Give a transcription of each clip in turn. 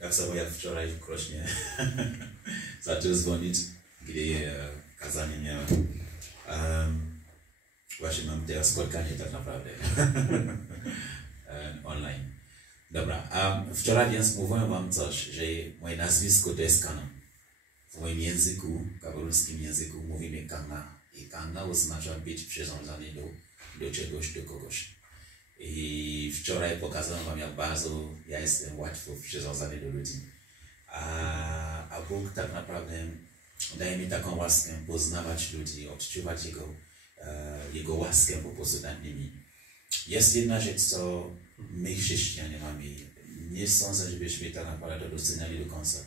Tak samo jak wczoraj w Krośnie zaczął dzwonić, gdy kazanie miałem. Właśnie mam teraz spotkanie tak naprawdę online. Dobra, wczoraj więc mówiłem wam coś, że moje nazwisko to jest Kana. W moim języku, kameruskim języku mówimy Kana. I Kana oznacza być przyrządzany do czegoś, do kogoś. I wczoraj pokazałem wam, jak bardzo ja jestem łatwo przyrządzany do ludzi. A Bóg tak naprawdę daje mi taką łaskę poznawać ludzi, odczuwać Jego łaskę po prostu nad nimi. Jest jedna rzecz, co my chrześcijanie mamy. Nie sądzę, żebyśmy tak naprawdę to doceniali do końca.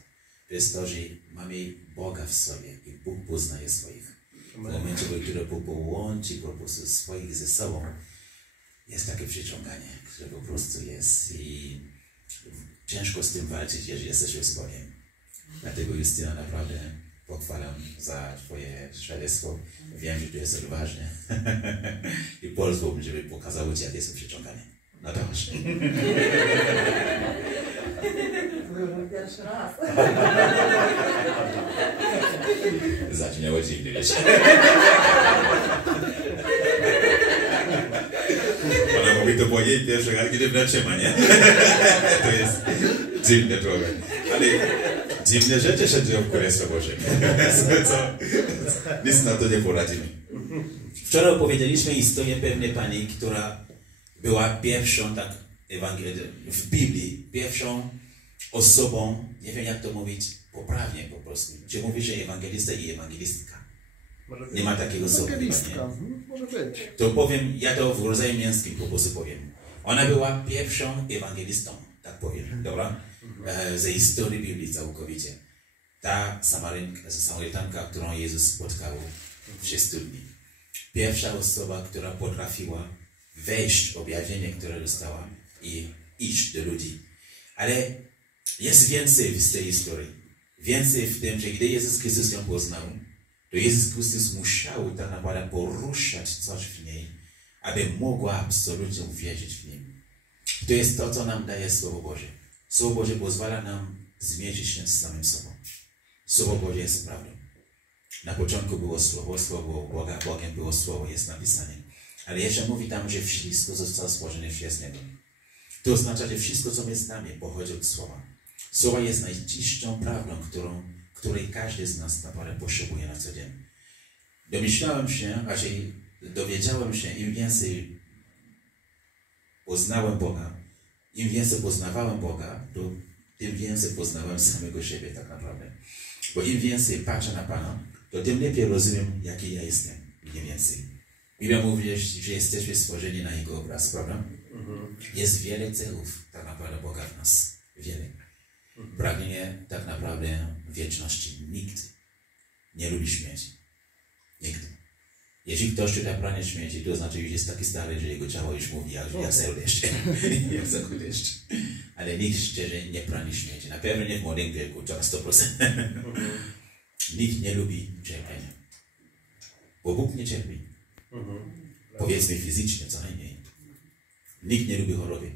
To jest to, że mamy Boga w sobie i Bóg poznaje swoich. W momencie, w którym Bóg połączy po prostu swoich ze sobą, jest takie przyciąganie, które po prostu jest i ciężko z tym walczyć, jeżeli jesteśmy z Bogiem. Dlatego Justyna naprawdę pochwalam za Twoje świadectwo. Wiem, że to jest odważne. I pozwól, żeby pokazało Ci, jak jest przyciąganie. No to chodź. Pierwszy raz. Zabrzmiało dziwnie, wiesz. Ona mówi, to było jej pierwszy raz, kiedy wraczyma, nie? To jest dziwne trochę. Ale dziwne rzeczy się dzieją w Królestwie Bożym. Nic na to nie poradzimy. Wczoraj opowiedzieliśmy historię pewnej pani, która była pierwszą, tak, w Biblii, pierwszą osobą, nie wiem jak to mówić poprawnie po prostu. Czy mówi, że ewangelista i ewangelistka? Nie ma takiego słowa. Może być. To powiem, ja to w rodzaju męskim po prostu powiem. Ona była pierwszą ewangelistą, tak powiem, dobra? Ze historii Biblii całkowicie. Ta Samarytanka, którą Jezus spotkał w studni. Pierwsza osoba, która potrafiła wejść w objawienie, które dostała i iść do ludzi. Ale jest więcej w tej historii. Więcej w tym, że gdy Jezus Chrystus ją poznał, to Jezus Chrystus musiał tak naprawdę poruszać coś w niej, aby mogła absolutnie uwierzyć w Nim. To jest to, co nam daje Słowo Boże. Słowo Boże pozwala nam zmierzyć się z samym sobą. Słowo Boże jest prawdą. Na początku było Słowo, Słowo było Boga, Bogiem było Słowo, jest napisane. Ale jeszcze mówi tam, że wszystko zostało stworzone przez Niego. To oznacza, że wszystko, co my znamy, pochodzi od Słowa. Słowo jest najczystszą prawdą, której każdy z nas naprawdę potrzebuje na co dzień. Domyślałem się, dowiedziałem się, im więcej poznałem Boga, im więcej poznawałem Boga, to tym więcej poznałem samego siebie tak naprawdę. Bo im więcej patrzę na Pana, to tym lepiej rozumiem, jaki ja jestem. Mniej więcej. Biblia mówi, że jesteśmy stworzeni na Jego obraz, prawda? Jest wiele celów tak naprawdę Boga w nas. Wiele. Pragnienie tak naprawdę wieczności. Nikt nie lubi śmierci. Nikt. Jeśli ktoś tutaj pragnie śmierci, to znaczy, że już jest taki stary, że jego ciało już mówi, jak za deszcz. Jak za deszcz. Ale nikt szczerze nie pragnie śmierci. Na pewno nie w młodym wieku, to na 100%. Nikt nie lubi cierpienia. Bo Bóg nie cierpi. Powiedzmy fizycznie, co najmniej. Nikt nie lubi choroby.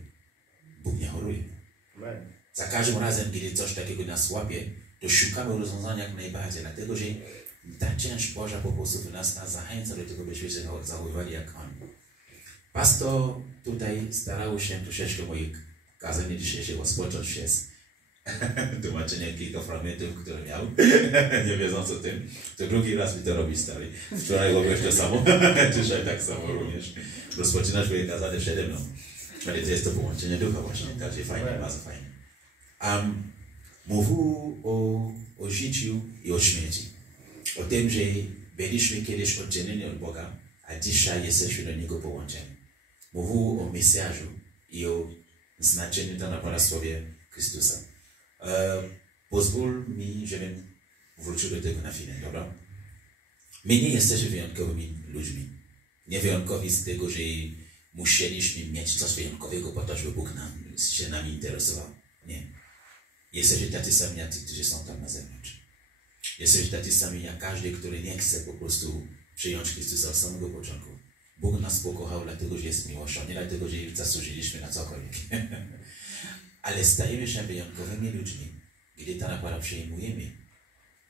Bóg nie choruje. Za każdym razem, kiedy coś takiego nas łapie, to szukamy rozwiązania jak najbardziej, dlatego że ta część Boża po prostu nas zachęca do tego, byśmy się zachowywali jak On. Pastor tutaj starał się troszeczkę moje kazanie dzisiejszego rozpocząć przez tłumaczenie kilka fragmentów, które miał, nie wiedząc o tym. To drugi raz mi to robi, stary. Wczoraj robiłeś to samo, dzisiaj tak samo również. Rozpoczynasz moje kazanie przede mną. Ale to jest to połączenie ducha właśnie, także fajnie, bardzo fajnie. Mówił o życiu i o śmierci. O tym, że byliśmy kiedyś oddzieleni od Boga, a dzisiaj jesteśmy do Niego połączeni. Mówił o Mesjaszu i o znaczeniu to na Pana-słowie Chrystusa. Pozwól mi, żebym wrócił do tego na chwilę, dobra? My nie jesteśmy wyjątkowymi ludźmi. Nie wyjątkowi z tego, że musieliśmy mieć coś wyjątkowego po to, żeby Bóg się nami interesował. Nie. Jesteśmy tacy sami jak ci, którzy są tam na zewnątrz. Jesteśmy tacy sami jak każdy, który nie chce po prostu przyjąć Chrystusa od samego początku. Bóg nas pokochał dlatego, że jest miłością, nie dlatego, że zasłużyliśmy na cokolwiek. ale stajemy się wyjątkowymi ludźmi, gdy ta nakłada przejmujemy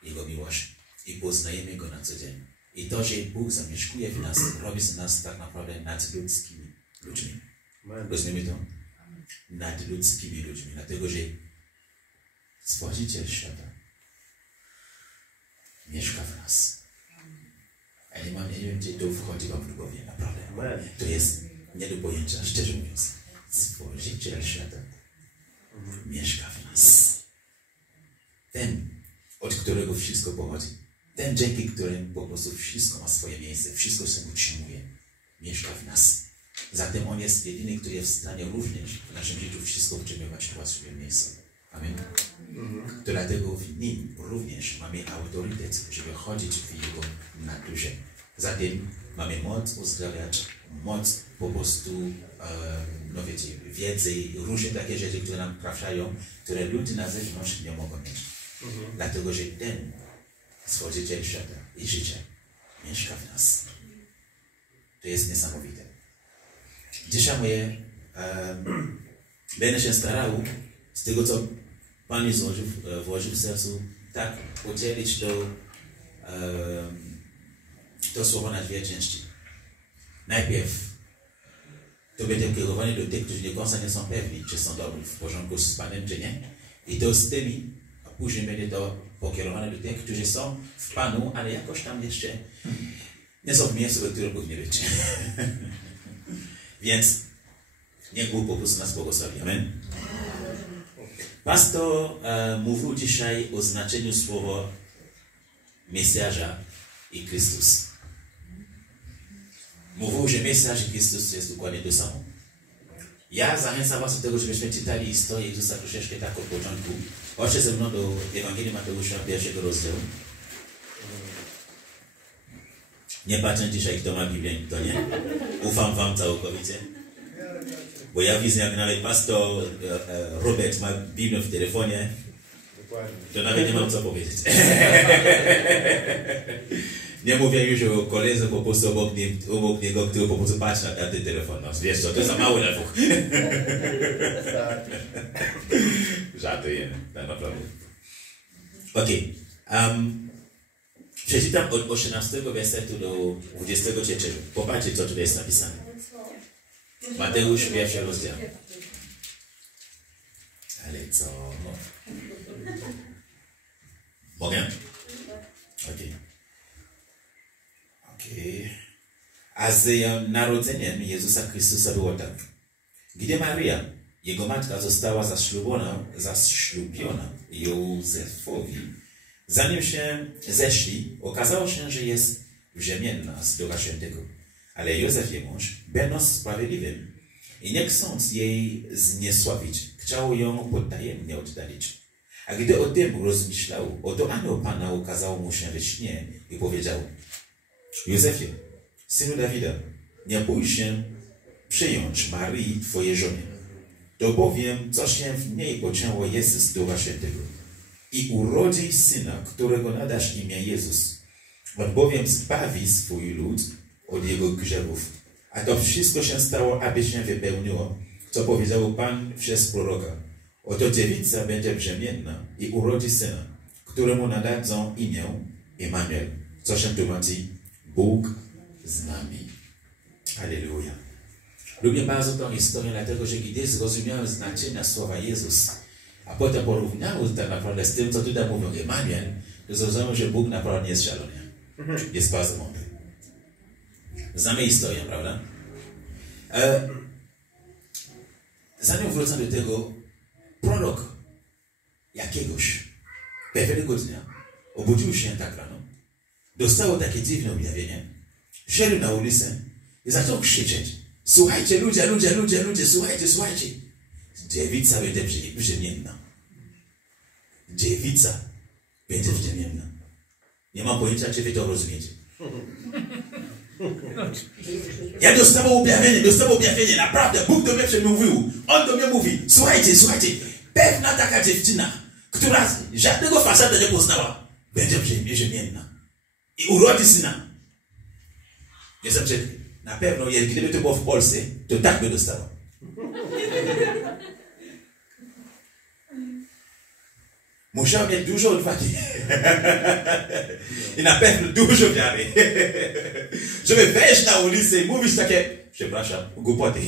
Jego miłość i poznajemy Go na co dzień. I to, że Bóg zamieszkuje w nas, robi z nas tak naprawdę nadludzkimi ludźmi. Rozumiemy to? Nadludzkimi ludźmi, dlatego że Stworzyciel świata mieszka w nas. A nie wiem, gdzie to wchodzi wam w głowie, naprawdę. To jest nie do pojęcia, szczerze mówiąc. Stworzyciel świata mieszka w nas. Ten, od którego wszystko pochodzi. Ten, dzięki którym po prostu wszystko ma swoje miejsce, wszystko się utrzymuje, mieszka w nas. Zatem On jest jedyny, który jest w stanie również w naszym życiu wszystko utrzymywać w swoje miejsce. Amen. To dlatego w Nim również mamy autorytet, żeby chodzić w Jego naturze. Zatem mamy moc uzdrawiać, moc po prostu, no wiecie, wiedzy i różne takie rzeczy, które nam trafiają, które ludzie na zewnątrz nie mogą mieć. Dlatego, że ten Stworzyciel świata i życia mieszka w nas. To jest niesamowite. Dzisiaj będę się starał z tego, co Pan mi włożył w sercu, tak podzielić to słowo na dwie części. Najpierw to będzie kierowane do tych, którzy do końca nie są pewni, czy są w porządku z Panem, czy nie. I to z tymi, a później będzie to pokierowane do tych, którzy są w Panu, ale jakoś tam jeszcze nie są w miejscu, do którego powinni być. Więc niech Bóg po prostu nas błogosławi. Amen. Pastor mówił dzisiaj o znaczeniu słowa Mesjasza i Chrystus. Mówił, że Mesjasz i Chrystus jest dokładnie to samo. Ja zachęcam was do tego, żebyśmy czytali historię Jezusa troszeczkę tak od początku. Chodźcie ze mną do Ewangelii Mateusza, 1 rozdziału. Nie patrzę dzisiaj, kto ma Biblię, kto nie. Ufam wam całkowicie. Bo ja widzę, jak nawet pastor Robert ma Biblię w telefonie, to nawet nie mam co powiedzieć. Nie mówię już o koledze po prostu obok niego, który po prostu patrzy na ten telefon. No, wiesz co, to jest za mały na dwóch. Żartujemy, tak naprawdę. Okej. Przeczytam od 18 wersetu do 23. Popatrzcie, co tutaj jest napisane. Mateusz, 1 rozdział. Ale co? Mogę? Okej. A z narodzeniem Jezusa Chrystusa było tak. Gdy Maria, Jego matka, została zaślubiona Józefowi, zanim się zeszli, okazało się, że jest brzemienna z Ducha Świętego. Ale Józef, jej mąż, będąc sprawiedliwym i nie chcąc jej zniesławić, chciał ją potajemnie oddalić. A gdy o tym rozmyślał, oto anioł Pana ukazał mu się we śnie i powiedział: Józefie, synu Dawida, nie bój się przyjąć Marii, twojej żony. To bowiem, co się w niej poczęło, jest z Ducha Świętego. I urodzi syna, którego nadasz imię Jezus. On bowiem zbawi swój lud od jego grzechów. A to wszystko się stało, aby się wypełniło, co powiedział Pan przez proroka. Oto dziewica będzie brzemienna i urodzi syna, któremu nadadzą imię Emanuel, co się tłumaczy Bóg z nami. Halleluja. Lubię bardzo tą historię, dlatego że gdy zrozumiałem znaczenie słowa Jezus, a potem porównałem tak naprawdę z tym, co tutaj mówią Emanuel, to zrozumiałem, że Bóg naprawdę nie jest szalony. Jest bardzo mądry. Znamy historię, prawda? Zanim wrócę do tego, prorok jakiegoś pewnego dnia obudził się tak rano, dostał takie dziwne objawienie, szedł na ulicę i zaczął krzyczeć: słuchajcie, ludzie, słuchajcie. Dziewica będzie brzemienna. Dziewica będzie brzemienna. Nie mam pojęcia, czy wy to rozumiecie. Ja dostałem objawienie, naprawdę. Bóg do mnie przemówił. On do mnie mówi: słuchajcie, pewna taka dziewczyna, która żadnego faceta nie poznała, będzie brzemienna i urodzi syna. Jestem przed, na pewno, gdyby to było w Polsce, to tak by dostała. musiał mieć dużo odwagi i na pewno dużo wiary, żeby wejść na ulicę i mówić takie, przepraszam, głupoty,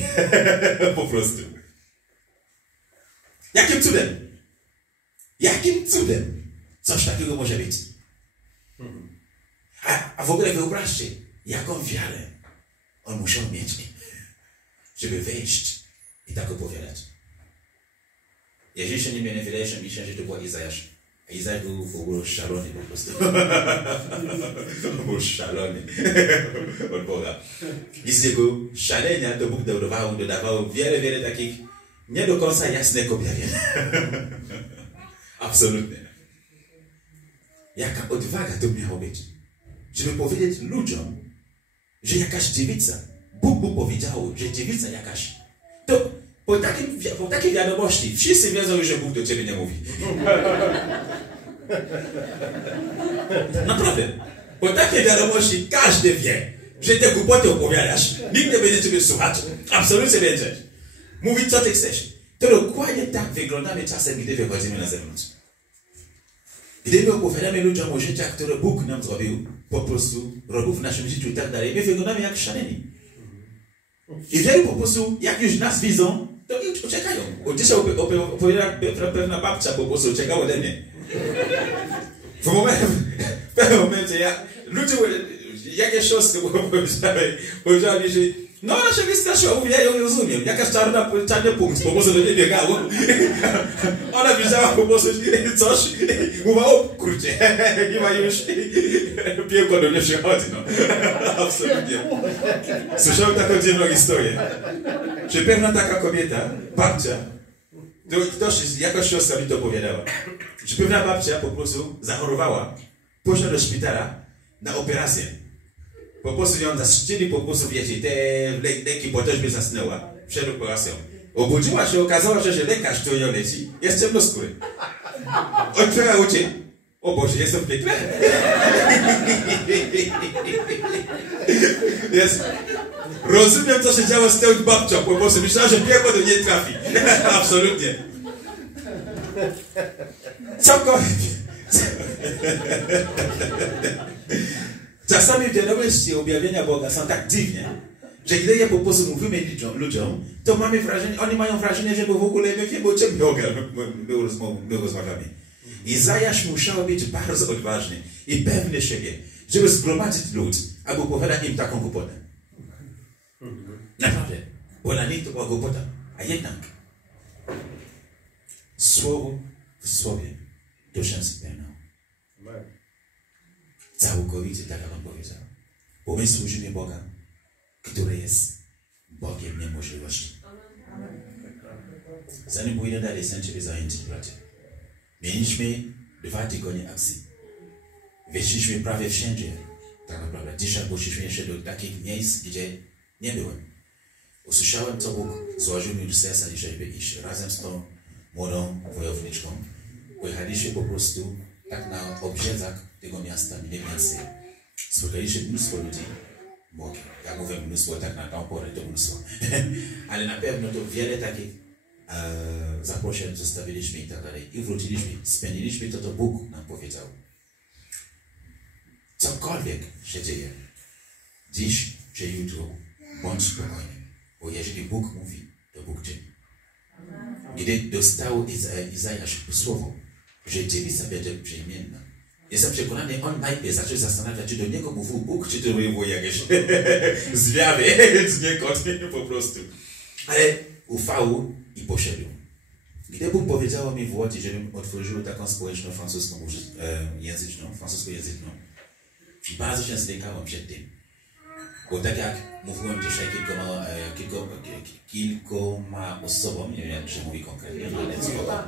po prostu. Jakim cudem? Jakim cudem coś takiego może być? A w ogóle wyobraźcie, jaką wiarę on musiał mieć, żeby wejść i tak opowiadać. Jeżeli się nie wydaje, myślę, że to był Izajasz. Izajasz był w ogóle szalony po prostu. Był szalony od Boga. I z jego szalenia to Bóg dodawał wiele takich nie do końca jasnych objawień. Absolutnie. Jaka odwaga to miało być, żeby powiedzieć ludziom, że jakaś dziewica, Bóg mu powiedział, że dziewica jakaś, to po takiej wiadomości wszyscy wiedzą, że Bóg do ciebie nie mówi. Naprawdę. Po takiej wiadomości każdy wie, że te głupoty opowiadasz, nikt nie będzie ciebie słuchać. Absolutnie będziesz. Mówić, co ty chcesz. To dokładnie tak wyglądamy czasem, gdy wychodzimy na zewnątrz. Gdy my opowiadamy ludziom o rzeczach, które Bóg nam zrobił, po prostu robił w naszym życiu i tak dalej, my wyglądamy jak szaleni. I wtedy po prostu, jak już nas widzą, to już uciekają. Dzisiaj opowiada pewna babcia, po prostu uciekała ode mnie. W pewnym momencie, ludzie, jakie szosy powiedziała mi, że no ona się wystraszyła, mówię, ja ją rozumiem. Jakaś czarny punkt, po prostu do niej biegało. Ona widziała po prostu coś, mówiła, o kurczę, nie ma już, piłko do mnie przychodzi, no. Absolutnie. Słyszałem taką dziwną historię, że pewna taka kobieta, babcia, jakaś siostra mi to opowiadała, że pewna babcia po prostu zachorowała, poszła do szpitala na operację. Po prostu ją zaszczyli, po prostu wiecie, te leki, bo też by zasnęła przed operacją. Obudziła się, okazało się, że lekarz, który ją leci, jest ciemnoskóry. Otwiera oczy. O Boże, jestem piękny. Rozumiem, co się działo z tą babcią, po prostu myślałem, że piekło do niej trafi. Absolutnie. Cokolwiek. Czasami wiadomości objawienia Boga są tak dziwne, że gdy je po prostu mówimy ludziom, to mamy wrażenie, oni mają wrażenie, że w ogóle my wiemy, o czym Boga my rozmawiamy. Izajasz musiał być bardzo odważny i pewny siebie, żeby zgromadzić lud, aby opowiadać im taką głupotę. Naprawdę, bo dla nich to była głupota. A jednak słowo w słowie to się spełniało. Całkowicie tak, jak on powiedział. Bo my służymy Boga, który jest Bogiem niemożliwości. Zanim pójdę dalej, chcę Ciebie zachęcić, bracie. Mieliśmy 2 tygodnie akcji. Weszliśmy prawie wszędzie. Tak naprawdę. Dzisiaj poszliśmy jeszcze do takich miejsc, gdzie nie byłem. Usłyszałem, co Bóg złożył mi do serca dzisiaj, by iść razem z tą młodą wojowniczką. Pojechaliśmy po prostu tak na obrzeżach tego miasta, mniej więcej. Spotkaliśmy mnóstwo ludzi. Bo ja mówię mnóstwo, tak na tą porę to mnóstwo. Ale na pewno to wiele takich zaproszeń zostawiliśmy i tak dalej. I wróciliśmy. Spędziliśmy to, co Bóg nam powiedział. Cokolwiek się dzieje, dziś czy jutro, bądź spokojny. Bo jeżeli Bóg mówi, to Bóg czyni. Gdy dostał Izajasz słowo, że dziewica będzie przemienna, jestem przekonany, on najpierw zaczął zastanawiać, czy do niego mówił Bóg, czy to był jakieś zwiady, zniekąd, po prostu. Ale ufał i poszedł. Gdy Bóg powiedział mi w Łodzi, żebym otworzył taką społeczną francuskojęzyczną, bardzo się zlękałem przed tym. Bo tak jak mówiłem dzisiaj kilkoma osobom, nie wiem, czy mówi konkretnie, ale słowo.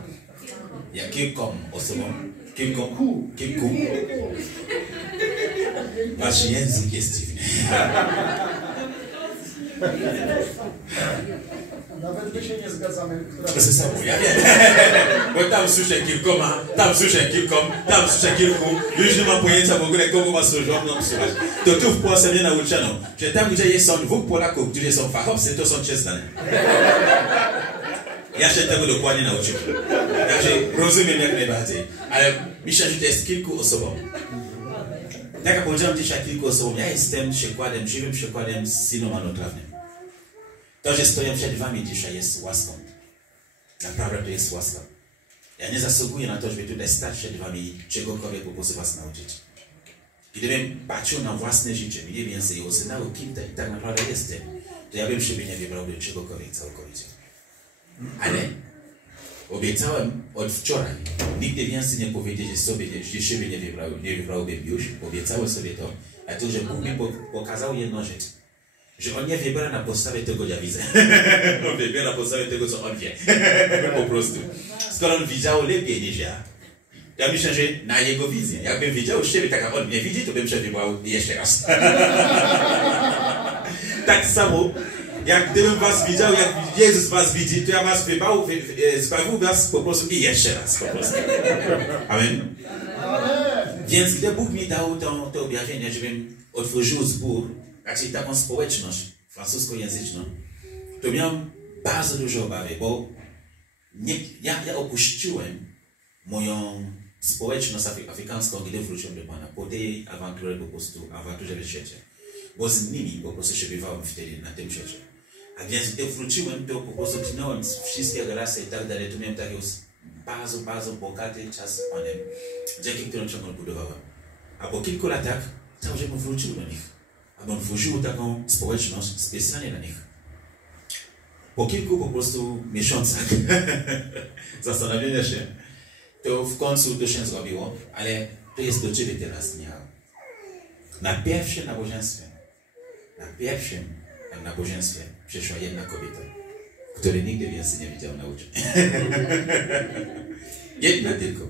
Jak kilkom osobom, kilku. Wasz język jest dziwny. Nawet my się nie zgadzamy. Ze sobą, ja wiem. Bo tam słyszę kilkoma, tam słyszę kilkom, tam słyszę kilku. Już nie mam pojęcia w ogóle, kogo ma służbą słuchać. To tu w Polsce mnie nauczono, że tam, gdzie są 2 Polaków, którzy są fachowcy, to są 3 zdania. Ja się tego dokładnie nauczyłem. Także rozumiem jak najbardziej. Ale myślę, że to jest kilku osobom. Tak jak powiedziałem dzisiaj kilku osobom, ja jestem przykładem, żywym przykładem synu marnotrawnym. To, że stoję przed wami dzisiaj jest łaską. Naprawdę to jest łaska. Ja nie zasługuję na to, żeby tutaj stać przed wami i czegokolwiek po prostu was nauczyć. Gdybym patrzył na własne życie, mniej więcej i uznał, kim tak naprawdę jestem, to ja bym siebie nie wybrałby czegokolwiek całkowicie. Ale obiecałem od wczoraj, nigdy więcej nie powiedzieć, że siebie nie wybrałbym już. Obiecałem sobie to, a to, że Bóg mi pokazał jedną rzecz. Że On nie wybiera na podstawie tego, co ja widzę. On wybiera na podstawie tego, co On wie. Po prostu. Skoro On widział lepiej niż ja, ja myślę, że na Jego wizję. Jakbym widział siebie tak, jak On mnie widzi, to bym się wybrał jeszcze raz. Tak samo, jak gdybym was widział, jak Jezus was widzi, to ja was zbawił was po prostu i jeszcze raz po prostu. Amen. Więc gdy Bóg mi dał to objawienie, żebym otworzył zbór, raczej taką społeczność francuskojęzyczną, to miałem bardzo dużo obawy, bo ja opuściłem moją społeczność afrykańską, gdy wróciłem do Pana, po tej awanturze po prostu, awanturze w świecie. Bo z nimi po prostu przebywałem wtedy na tym świecie. A więc gdy wróciłem, to po prostu tnąłem wszystkie rasy i tak dalej, to miałem taki bardzo, bardzo bogaty czas z Panem, dzięki którym ciągle budowałem. A po kilku latach cały czas wrócił do nich. A on włożył taką społeczność specjalnie dla nich. Po kilku po prostu miesiącach zastanowienia się, to w końcu to się zrobiło, ale to jest do Ciebie teraz, Michał. Na pierwszym nabożeństwie przyszła jedna kobieta, której nigdy więcej nie widział na oczy. Jedna tylko.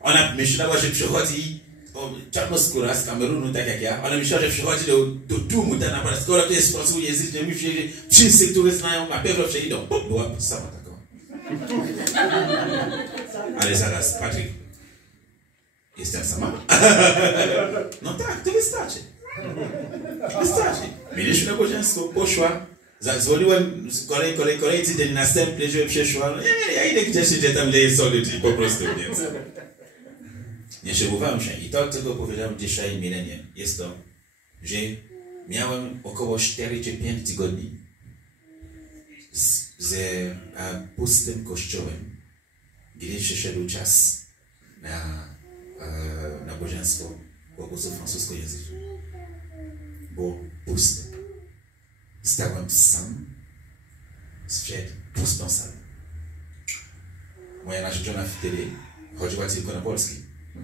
Ona myślała, że przychodzi czarnoskóra z Kamerunu, tak jak ja, ale myślała, że przychodzi do tłumu, tak naprawdę, skoro to jest francuskojęzyczny, myślę, że wszyscy, którzy znają, na pewno przejdą. Była sama taką. Ale zaraz, Patryk, jestem sama? No tak, to wystarczy. Wystarczy. Mieliśmy nabożeństwo, poszła, zadzwoniłem kolejcy dzień następny, że przyszła, no nie, ja idę gdzie tam leje solidzi, po prostu, więc. Nie szybowałem się i to, czego powiedziałem dzisiaj milenie, jest to, że miałem około 4 czy 5 tygodni z pustym kościołem, gdy przyszedł czas na nabożeństwo po prostu francuskojęzyczne. Było puste. Stałem sam przed pustą salą. Moja narzeczona wtedy chodziła tylko na polski.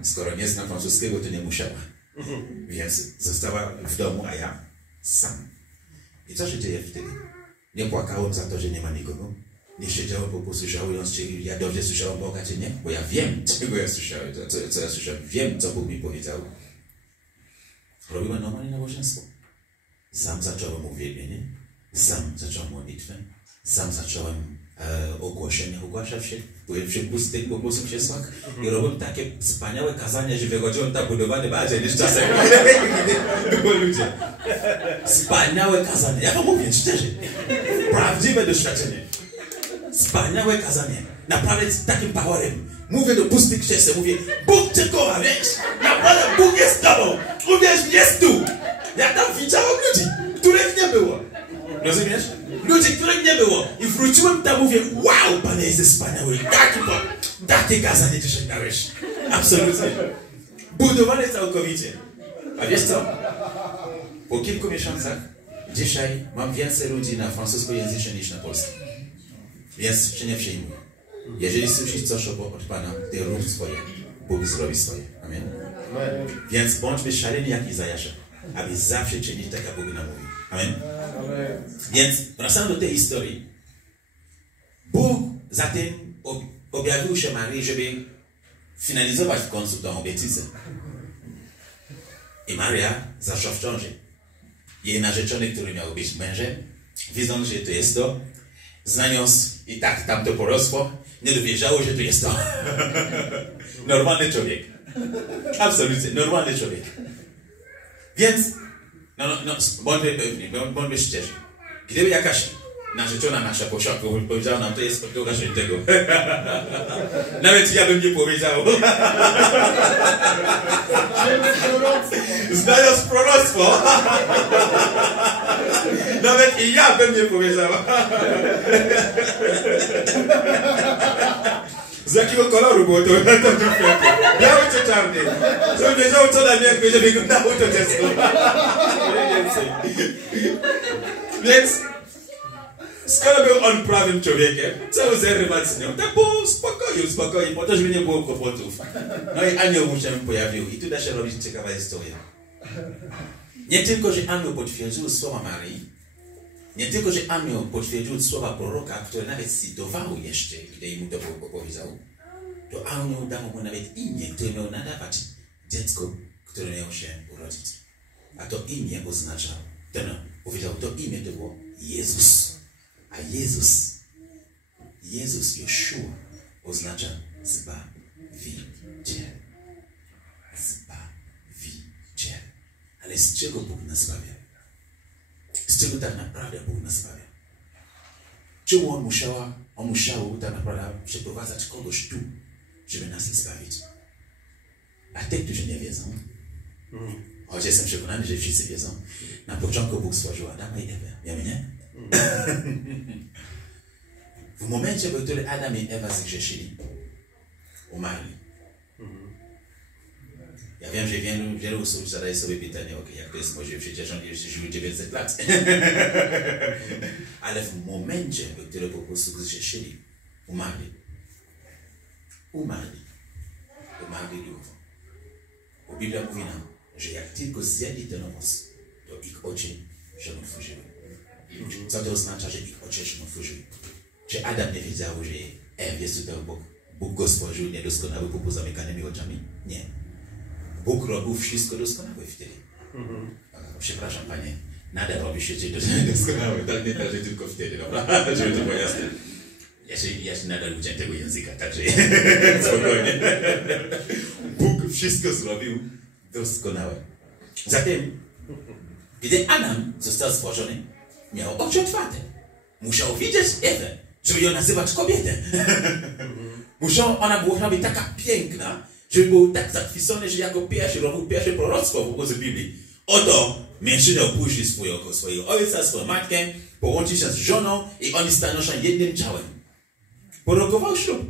Skoro nie znam francuskiego, to nie musiała. Więc została w domu, a ja sam. I co się dzieje wtedy? Nie płakałem za to, że nie ma nikogo. Nie siedziałem po prostu żałując, czy ja dobrze słyszałem Boga, czy nie. Bo ja wiem, czego ja słyszałem, co ja słyszałem. Wiem, co Bóg mi powiedział. Robiłem normalnie nabożeństwo. Sam zacząłem uwielbienie. Sam zacząłem modlitwę. Sam zacząłem ogłaszać się w pustych po prostu krzesłach i robiłem takie wspaniałe kazania, że wychodziłem tam budowany bardziej niż czasem. Było ludzie. Wspaniałe kazanie. Ja wam mówię szczerze. Prawdziwe doświadczenie. Wspaniałe kazanie. Naprawdę z takim powerem. Mówię do pustych krzeseł, mówię, Bóg cię kocha, wiesz? Naprawdę Bóg jest z tobą. Uwierz, jest tu. Ja tam widziałem ludzi, których nie było. Rozumiesz? Ludzi, których nie było. I wróciłem tam, mówię, wow, Panie jesteś wspaniały. Takie kazanie dzisiaj dałeś. Absolutnie. Budowane całkowicie. A wiesz co? Po kilku miesiącach dzisiaj mam więcej ludzi na francuskojęzycznym niż na polskim. Więc się nie przejmuj. Jeżeli słyszysz coś od Pana, ty rób swoje. Bóg zrobi swoje. Amen. Więc bądźmy szaleni jak Izajasza, aby zawsze czynić tak, jak Bóg nam mówi. Amen. Więc wracamy do tej historii. Bóg zatem objawił się Marii, żeby finalizować w końcu tą obietnicę. I Maria zaszła w ciąży. Jej narzeczony, który miał być mężem, widząc, że to jest to, znając i tak tam to porosło, nie dowierzało, że to jest to. Normalny człowiek. Absolutnie, normalny człowiek. Więc, bądźmy pewni, bądźmy szczerzy. Gdyby jakaś narzeczona nasza po szoku powiedziała nam, to jest od Ducha Świętego. Nawet ja bym nie powiedział. Znając proroctwo, nawet i ja bym nie powiedział. Z jakiego koloru było to biały czy czarny? Żebym wiedział, co na mnie, jak będzie wyglądało to dziecko. Więc skoro był on prawym człowiekiem, co zerwać z nią? Tak było spokojnie, po to, żeby nie było kłopotów. No i anioł mu się pojawił i tu da się robić ciekawa historia. Nie tylko, że anioł potwierdził słowa Marii, nie tylko, że anioł potwierdził słowa proroka, które nawet cytował jeszcze, gdy mu to opowiedział, to anioł dał mu nawet imię, które miał nadawać dziecku, które miało się urodzić. A to imię oznacza, powiedział, to imię to było Jezus. A Jezus, Joshua, oznacza Zbawiciel. Zbawiciel. Ale z czego Bóg nas zbawia? Z czego tak naprawdę Bóg nas zbawia? Czemu On musiał tak naprawdę przeprowadzać kogoś tu, żeby nas zbawić? A tych, którzy nie wiedzą, choć jestem przekonany, że wszyscy wiedzą, na początku Bóg stworzył Adama i Ewę. Wiemy, nie? W momencie, w którym Adam i Ewa zgrzeszyli, umarli. Ja wiem, że wielu osób zadaje sobie pytanie, jak to jest możliwe, przecież on jeszcze żył 900 lat. Ale w momencie, w którym po prostu zgrzeszyli, umarli. Umarli duchowo. Bo Biblia mówi nam, że jak tylko zjedli ten owoc, to ich oczy się otworzyły. Co to oznacza, że ich oczy się otworzyły? Czy Adam nie wiedział, że jest tutaj Bóg go stworzył niedoskonały po pozamykanymi oczami? Nie. Bóg robił wszystko doskonałe wtedy. Przepraszam, Panie, nadal robi się doskonałe. Tak nie tak, że tylko wtedy, dobra? Żeby to było jasne. Ja się nadal uczę tego języka, także spokojnie. Bóg wszystko zrobił doskonałe. Zatem, gdy Adam został stworzony, miał oczy otwarte. Musiał widzieć Ewę, żeby ją nazywać kobietę. Ona była prawie taka piękna, żeby był tak zachwycony, że jako pierwszy robił pierwsze proroctwo w ogóle Biblii. Oto mężczyzna opuści swojego ojca, swoją matkę, połączy się z żoną i oni staną się jednym ciałem. Prorokował ślub.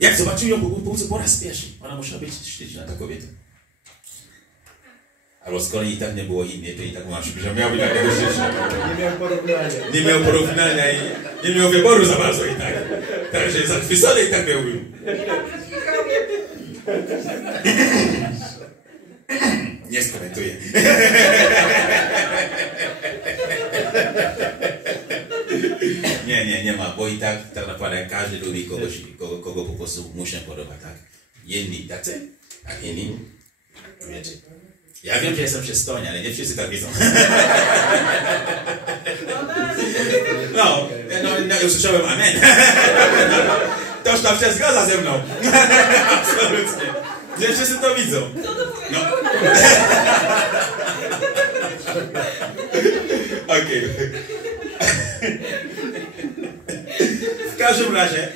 Jak zobaczył ją po raz pierwszy, ona musiała być śliczna, ta kobieta. Albo skoro i tak nie było innej, to i tak miał być takiego śliczna. Nie miał porównania i nie miał wyboru za bardzo i tak. Także zachwycony i tak miał był. Nie skomentuję. Nie ma, bo i tak naprawdę każdy lubi kogo po prostu mu się podoba, tak? Jedni tacy, a inni, wiecie. Ja wiem, że jestem przystojny, ale nie wszyscy tak widzą. No, usłyszałem amen. Toż tam się zgadza ze mną. Absolutnie. Nie wszyscy to widzą. No. Okej. W każdym razie,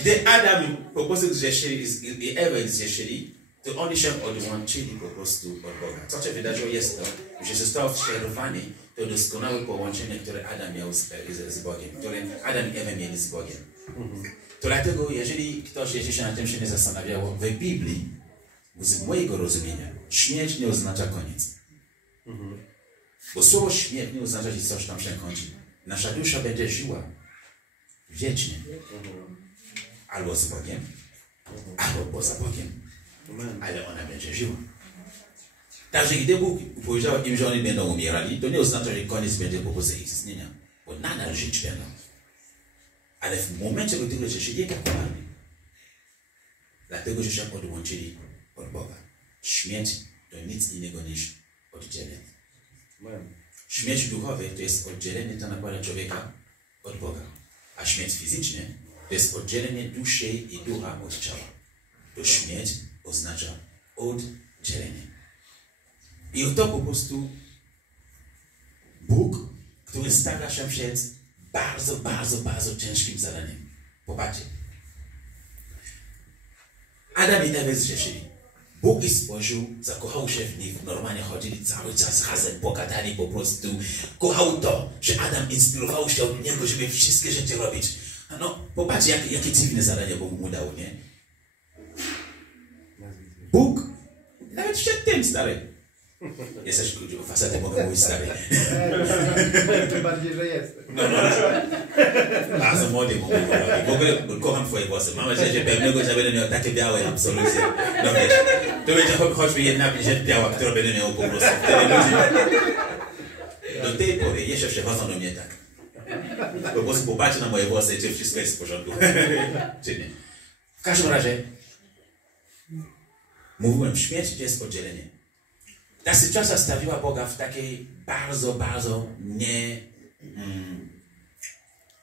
gdy Adam po prostu zgrzeszyli i Ewę zgrzeszyli, to oni się odłączyli po prostu od Boga. Co się wydarzyło jest to, że zostało przerwane to doskonałe połączenie, które Adam miał z Bogiem, które Adam i Ewa mieli z Bogiem. To dlatego, jeżeli ktoś jeszcze się nad tym się nie zastanawiało, w Biblii, z mojego rozumienia, śmierć nie oznacza koniec. Bo słowo śmierć nie oznacza, że coś tam się kończy. Nasza dusza będzie żyła wiecznie. Albo z Bogiem, albo poza Bogiem. Ale ona będzie żyła. Także gdy Bóg powiedział im, że oni będą umierali, to nie oznacza, że koniec będzie po prostu istnienia. Bo nadal żyć będą. Ale w momencie, w którym się nie tak umarli, dlatego, że się odłączyli od Boga. Śmierć to nic innego niż oddzielenie. Śmierć duchowa to jest oddzielenie tak naprawdę człowieka od Boga. A śmierć fizyczna to jest oddzielenie duszy i ducha od ciała. To śmierć oznacza oddzielenie. I to po prostu Bóg który stawia się przed bardzo, bardzo, bardzo ciężkim zadaniem. Popatrzcie. Adam i Ewa zgrzeszyli. Bóg ich stworzył, zakochał się w nich, normalnie chodzili cały czas razem, pogadali po prostu. Kochał to, że Adam inspirował się od niego, żeby wszystkie rzeczy robić. No, popatrzcie, jakie dziwne zadanie Bóg mu dał, nie? Bóg, nawet przed tym, stary. Jesteś facetem, mogę mówić stary. Tym bardziej, że jestem. Bardzo młody mówię. W ogóle kocham twoje włosy. Mam nadzieję, że pewnego dnia będę miał takie białe, absolutnie. No wiesz, to będzie choćby jedna rzecz biała, którą będę miał po prostu. Do tej pory jeszcze przechodzą do mnie tak. Po prostu popatrzę na moje włosy, czy wszystko jest w porządku. Czy nie. W każdym razie mówiłem, śmierć to jest oddzielenie. Ta sytuacja stawiła Boga w takiej bardzo, bardzo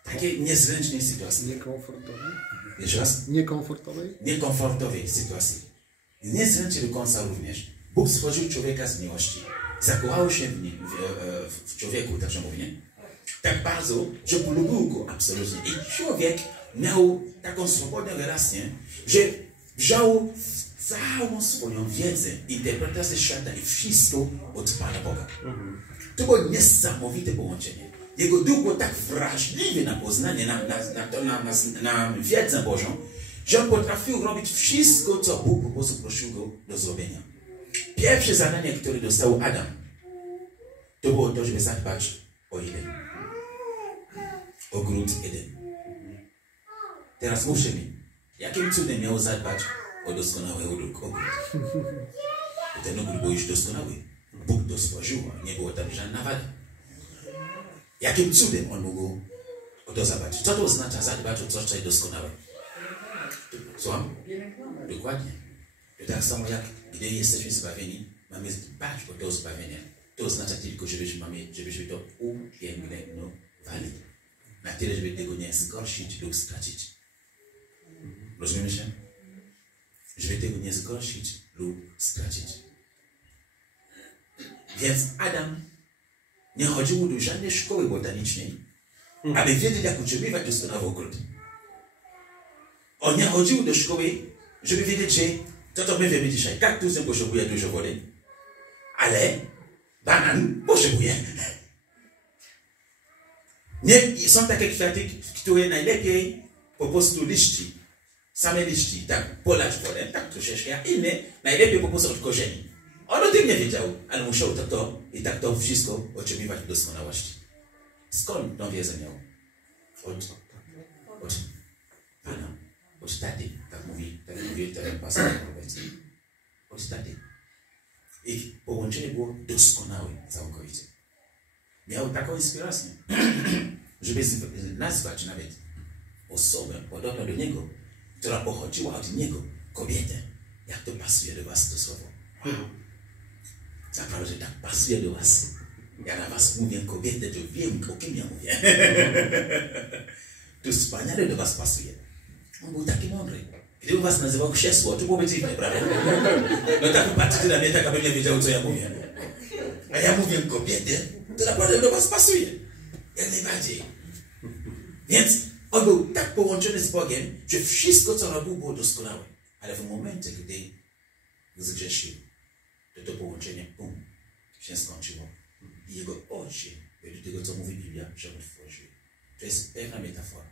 takiej niezręcznej sytuacji. Niekomfortowej? Jeszcze raz? Niekomfortowej? Niekomfortowej sytuacji. Niezręcznej do końca również. Bóg stworzył człowieka z miłości. Zakochał się w człowieku, tak się mówi, nie? Tak bardzo, że polubił go absolutnie. I człowiek miał taką swobodną relację, że wziął całą swoją wiedzę, interpretację świata i wszystko od Pana Boga. To było niesamowite połączenie. Jego duch był tak wrażliwy na poznanie, na wiedzę Bożą, że on potrafił robić wszystko, co Bóg po prostu prosił go do zrobienia. Pierwsze zadanie, które dostał Adam, to było to, żeby zadbać o Eden. Ogród Eden. Teraz mówcie mi, jakim cudem miał zadbać o doskonały ogród? Ten ogród był już doskonały. Bóg to stworzył, nie było tam żadna wada. Jakim cudem on mógł o to zadbać? Co to oznacza zadbać o coś doskonałe? Słucham? Dokładnie. To tak samo jak gdy jesteśmy zbawieni, mamy dbać o to zbawienie. To oznacza tylko, żebyśmy to upięknowali. Na tyle, żeby tego nie zgorszyć lub stracić. Rozumiemy się? Żeby tego nie zgorszyć lub stracić. Więc Adam nie chodził do żadnej szkoły botanicznej, aby wiedzieć, jak utrzymywać doskonały ogród. On nie chodził do szkoły, żeby wiedzieć, że to my wiemy dzisiaj. Kaktus potrzebuje dużo wody, ale banan potrzebuje. Nie, są takie kwiaty, które najlepiej po prostu liści. Same liści, tak polać wodę, tak troszeczkę, a inne najlepiej po prostu od korzeni. On o tym nie wiedział, ale musiał to wszystko otrzymywać w doskonałości. Skąd tą wiedzę miał? Od Pana, od taty, tak mówi ten pastor obecny. Od taty. Ich połączenie było doskonałe całkowicie. Miał taką inspirację, żeby nazwać nawet osobę podobną do niego, która pochodziła od niego, kobietę. Jak to pasuje do was to słowo? Naprawdę tak pasuje do was. Ja na was mówię kobietę, to wiem, o kim ja mówię. To wspaniale do was pasuje. On był taki mądry. Gdyby was nazywał krzesło, to byłoby dziwne, prawda? No tak patrzcie na mnie, tak abym nie wiedział, co ja mówię. A ja mówię kobietę, to naprawdę do was pasuje. Jak najbardziej. Więc on był tak połączony z Bogiem, że wszystko, co robił, było doskonałe. Ale w momencie, gdy zgrzeszył, to połączenie, się skończyło. I jego oczy, według tego, co mówi Biblia, się otworzyły. To jest pewna metafora.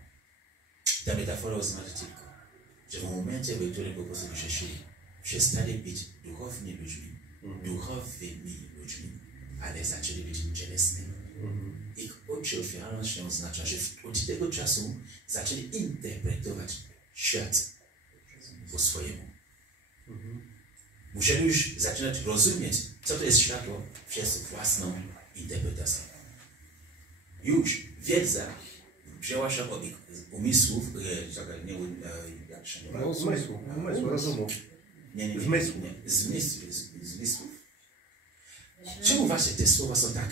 Ta metafora oznacza tylko, że w momencie, w którym po prostu grzeszyli, przestali być duchowymi ludźmi, ale zaczęli być cielesnymi. Ich oczy otwierają się, oznacza, że od tego czasu zaczęli interpretować świat po swojemu. Musieli już zaczynać rozumieć, co to jest światło przez własną interpretację. Już wiedza wzięła się od ich umysłów, rozumu. Zmysłów. Czemu właśnie te słowa są tak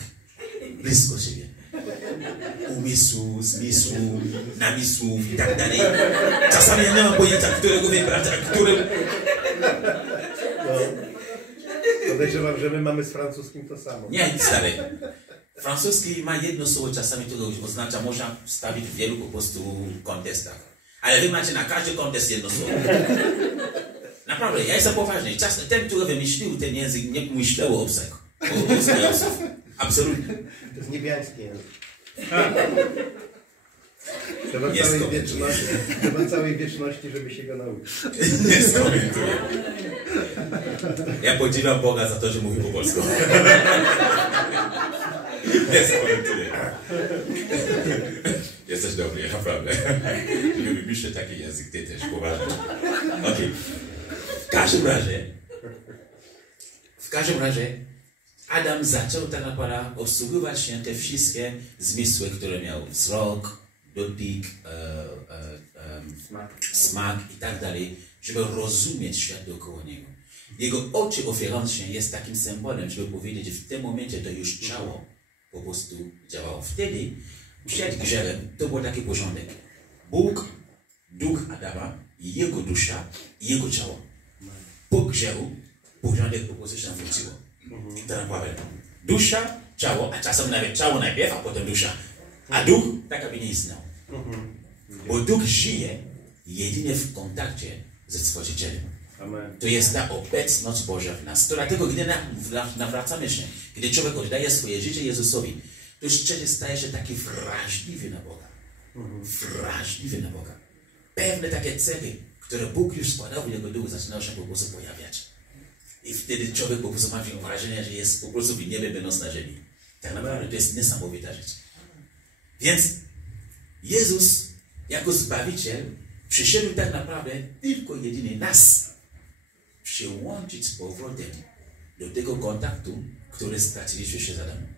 blisko siebie? Umysłu, zmysłu, namysłów i tak dalej. Czasami ja nie mam pojęcia, którego wybrać, a którym... Podejrzewam, że my mamy z francuskim to samo. Nie, stary. Francuski ma jedno słowo czasami, które oznacza, można wstawić w wielu po prostu kontestach. Ale wy macie na każdy kontest jedno słowo. Naprawdę, ja jestem poważny. Ten, który wymyślił ten język, nie myślał o obcych. Absolutnie. To jest niebiański język. Trzeba całej wieczności, żeby się go nauczyć. Nie skomentuję. Ja podziwiam Boga za to, że mówi po polsku. Nie skomentuję. Jesteś dobry, naprawdę. Nie wymyślę taki język, ty też, poważnie. Okej. W każdym razie Adam zaczął tak naprawdę obsługiwać się te wszystkie zmysły, które miał. Wzrok, dotyk, smak i tak dalej, żeby rozumieć świat dookoła niego. Jego oczy oferując się jest takim symbolem, żeby powiedzieć, że w tym momencie to już ciało po prostu działało. Wtedy, przed grzechem, to był taki porządek. Bóg, duch Adama, jego dusza i jego ciało. Po grzechu porządek po prostu się nawróciło. To naprawdę. Dusza, ciało, a czasem nawet ciało najpierw, a potem dusza. A duch tak aby nie istniał. Bo duch żyje jedynie w kontakcie ze Stworzycielem. Amen. To jest ta obecność Boża w nas. To dlatego, gdy nawracamy się, gdy człowiek oddaje swoje życie Jezusowi, to szczerze staje się taki wrażliwy na Boga. Wrażliwy na Boga. Pewne takie cechy, które Bóg już składał w jego duchu, zaczynają się po prostu pojawiać. I wtedy człowiek po prostu ma wrażenie, że jest po prostu w niebie będąc na ziemi. Tak naprawdę to jest niesamowita rzecz. Więc Jezus jako Zbawiciel przyszedł tak naprawdę tylko jedynie nas przyłączyć z powrotem do tego kontaktu, który straciliśmy się z Adamem.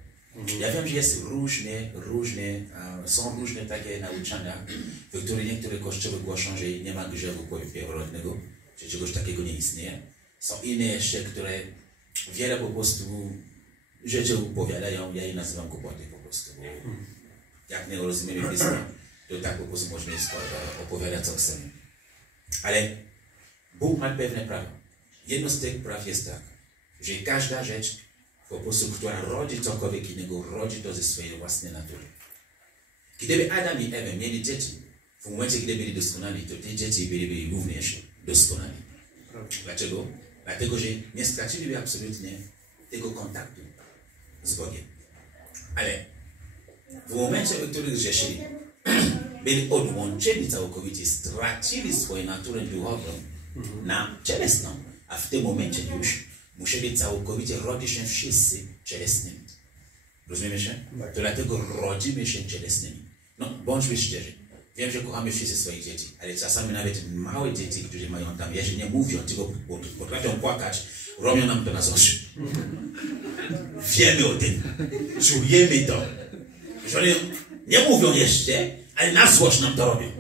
Ja wiem, że jest są różne takie nauczania, w których niektóre kościoły głoszą, że nie ma grzechu pierworodnego, że czegoś takiego nie istnieje. Są inne jeszcze, które wiele po prostu rzeczy opowiadają, ja je nazywam głupoty po prostu. Jak nie rozumiemy pisma, to tak po prostu możemy opowiadać co chcemy. Ale Bóg ma pewne prawa. Jedno z tych praw jest tak, że każda rzecz po prostu, która rodzi cokolwiek innego, rodzi to ze swojej własnej natury. Gdyby Adam i Ewa mieli dzieci, w momencie, gdy byli doskonali, to te dzieci byliby również doskonali. Dlaczego? Dlatego, że nie straciliby absolutnie tego kontaktu z Bogiem. Ale w momencie, w którym grzeszyli, byli odłączeni całkowicie, stracili swoją naturę duchową na cielesną, a w tym momencie już musieli całkowicie rodzić się wszyscy cielesnymi. Rozumiemy się? To dlatego rodzimy się cielesnymi. No, bądźmy szczerzy. Wiem, że kochamy wszyscy swoich dzieci, ale czasami nawet małe dzieci, którzy mają tam, jeżeli nie mówią, tylko potrafią płakać, robią nam to na złość. Wiemy o tym. Czujemy to. Że oni nie mówią jeszcze, ale na złość nam to robią.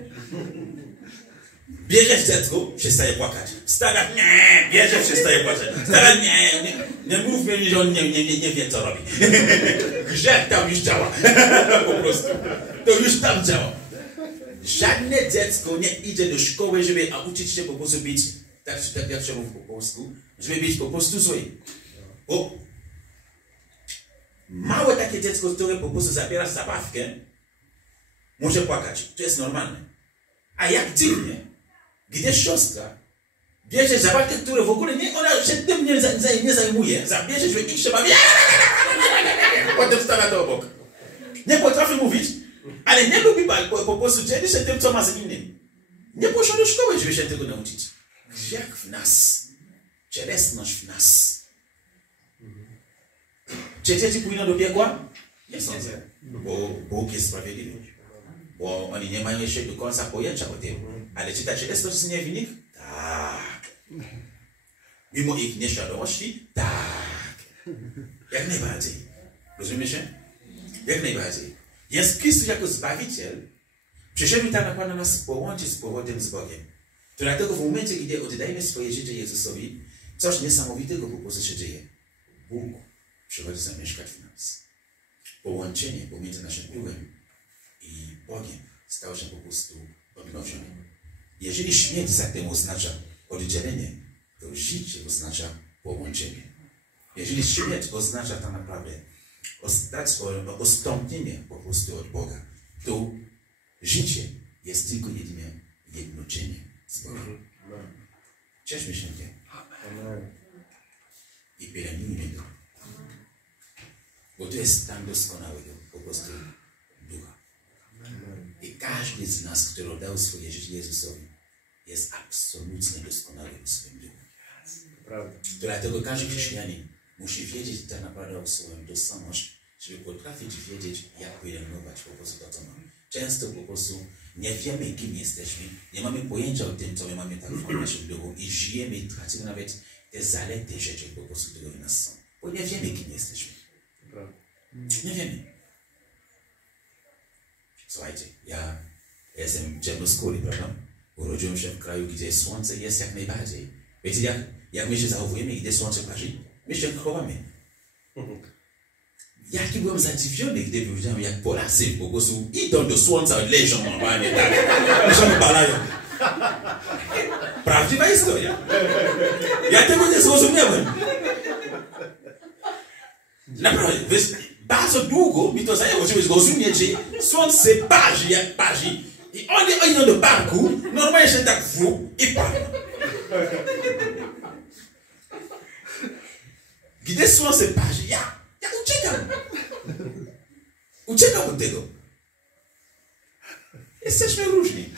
Bierzesz dziecko, przestaje płakać. Stara, nie, bierzesz, przestaje płakać. Stara, nie mów mi, że on nie wie, co robi. Grzech tam już działa. Po prostu. To już tam działa. Żadne dziecko nie idzie do szkoły, żeby uczyć się po prostu być, tak jak się mówi po polsku, żeby być po prostu zły. Bo małe takie dziecko, które po prostu zabiera zabawkę, może płakać. To jest normalne. A jak dziwnie, gdy siostra bierze zabawkę, która w ogóle nie, ona się tym nie zajmuje, zabierze się i trzeba potem stawia to obok. Nie potrafi mówić, ale nie lubi po prostu dzielić się tym, co ma z innym. Nie poszła do szkoły, żeby się tego nauczyć. Grzech w nas, cielesność w nas. Czy dzieci pójdą do piekła? Nie sądzę, bo Bóg jest sprawiedliwy. Bo oni nie mają jeszcze do końca pojęcia o tym. Ale czy ta cielesność jest niewinnych? Tak. Mimo ich nieświadomości? Tak. Jak najbardziej. Rozumiesz się? Jak najbardziej. Jest Chrystus jako Zbawiciel przyszedł tak naprawdę nas połączyć z powrotem z Bogiem. To dlatego w momencie, kiedy oddajemy swoje życie Jezusowi, coś niesamowitego po prostu się dzieje. Bóg przychodzi zamieszkać w nas. Połączenie pomiędzy naszym Bogiem i Bogiem stało się po prostu odnowione. Jeżeli śmierć zatem oznacza oddzielenie, to życie oznacza połączenie. Jeżeli śmierć oznacza tak naprawdę ostąpienie po prostu od Boga. To życie jest tylko jedynie jednoczenie z Bogiem. Cieszmy się tym. I pielęgnujmy to. Bo to jest stan doskonałego po prostu ducha. I każdy z nas, który oddał swoje życie Jezusowi, jest absolutnie doskonały w swoim duchu. Dlatego każdy chrześcijanin musi wiedzieć tak naprawdę o swoją tożsamość, żeby potrafić wiedzieć, jak pielęgnować po prostu to, co mamy. Często po prostu nie wiemy, kim jesteśmy, nie mamy pojęcia o tym, co my mamy tak w naszym duchu i żyjemy i tracimy nawet te zalety rzeczy po prostu, które w nas są. Bo nie wiemy, kim jesteśmy. Nie wiemy. Słuchajcie, ja jestem czarnoskóry, prawda? Urodziłem się w kraju, gdzie słońce jest jak najbardziej. Wiecie, jak my się zachowujemy, gdy słońce parzy? My się chowamy. Jaki byłem zadziwiony, gdy widziałem, jak Polacy po prostu idą do słońca, leżą normalnie, tak. Leżą, balają. Prawdziwa historia. Ja tego nie zrozumiałem. Naprawdę, bardzo długo mi to zajęło, żeby zrozumieć, że słońce parzy jak parzy i oni idą do parku, normalnie się tak i palą. Gdy słońce parzy, ja uciekam. Uciekam od tego. Jesteśmy różni.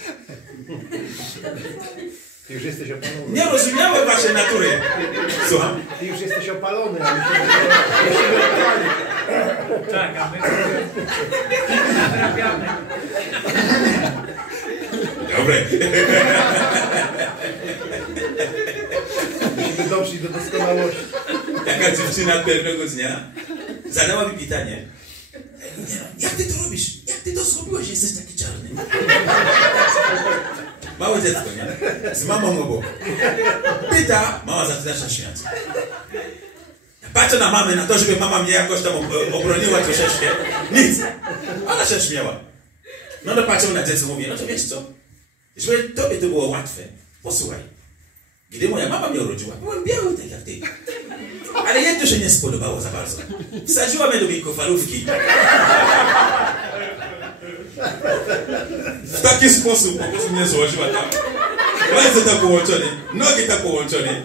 Ty już jesteś opalony. Nie rozumiałem waszej natury. Słucham? Ty już jesteś opalony, a my się opalali. Tak, a my nadrabiamy. Dobre. Myśmy doszli do doskonałości. Taka dziewczyna pewnego dnia zadała mi pytanie. Jak ty to robisz? Jak ty to zrobiłeś, że jesteś taki czarny? Małe dziecko, nie? Z mamą obok. Pyta, mama zaczyna się śmiać. Patrzę na mamę, na to, żeby mama mnie jakoś tam obroniła troszeczkę. Nic. Ona się śmiała. No to patrzę na dziecko, mówię, no to wiesz co? Żeby tobie to było łatwe, posłuchaj. Gdy moja mama mnie urodziła, byłem biały tak jak ty. Ale jej to się nie spodobało za bardzo. Wsadziła mnie do mikrofalówki. W taki sposób po prostu mnie złożyła tam. Ręce tak połączone, nogi tak połączone.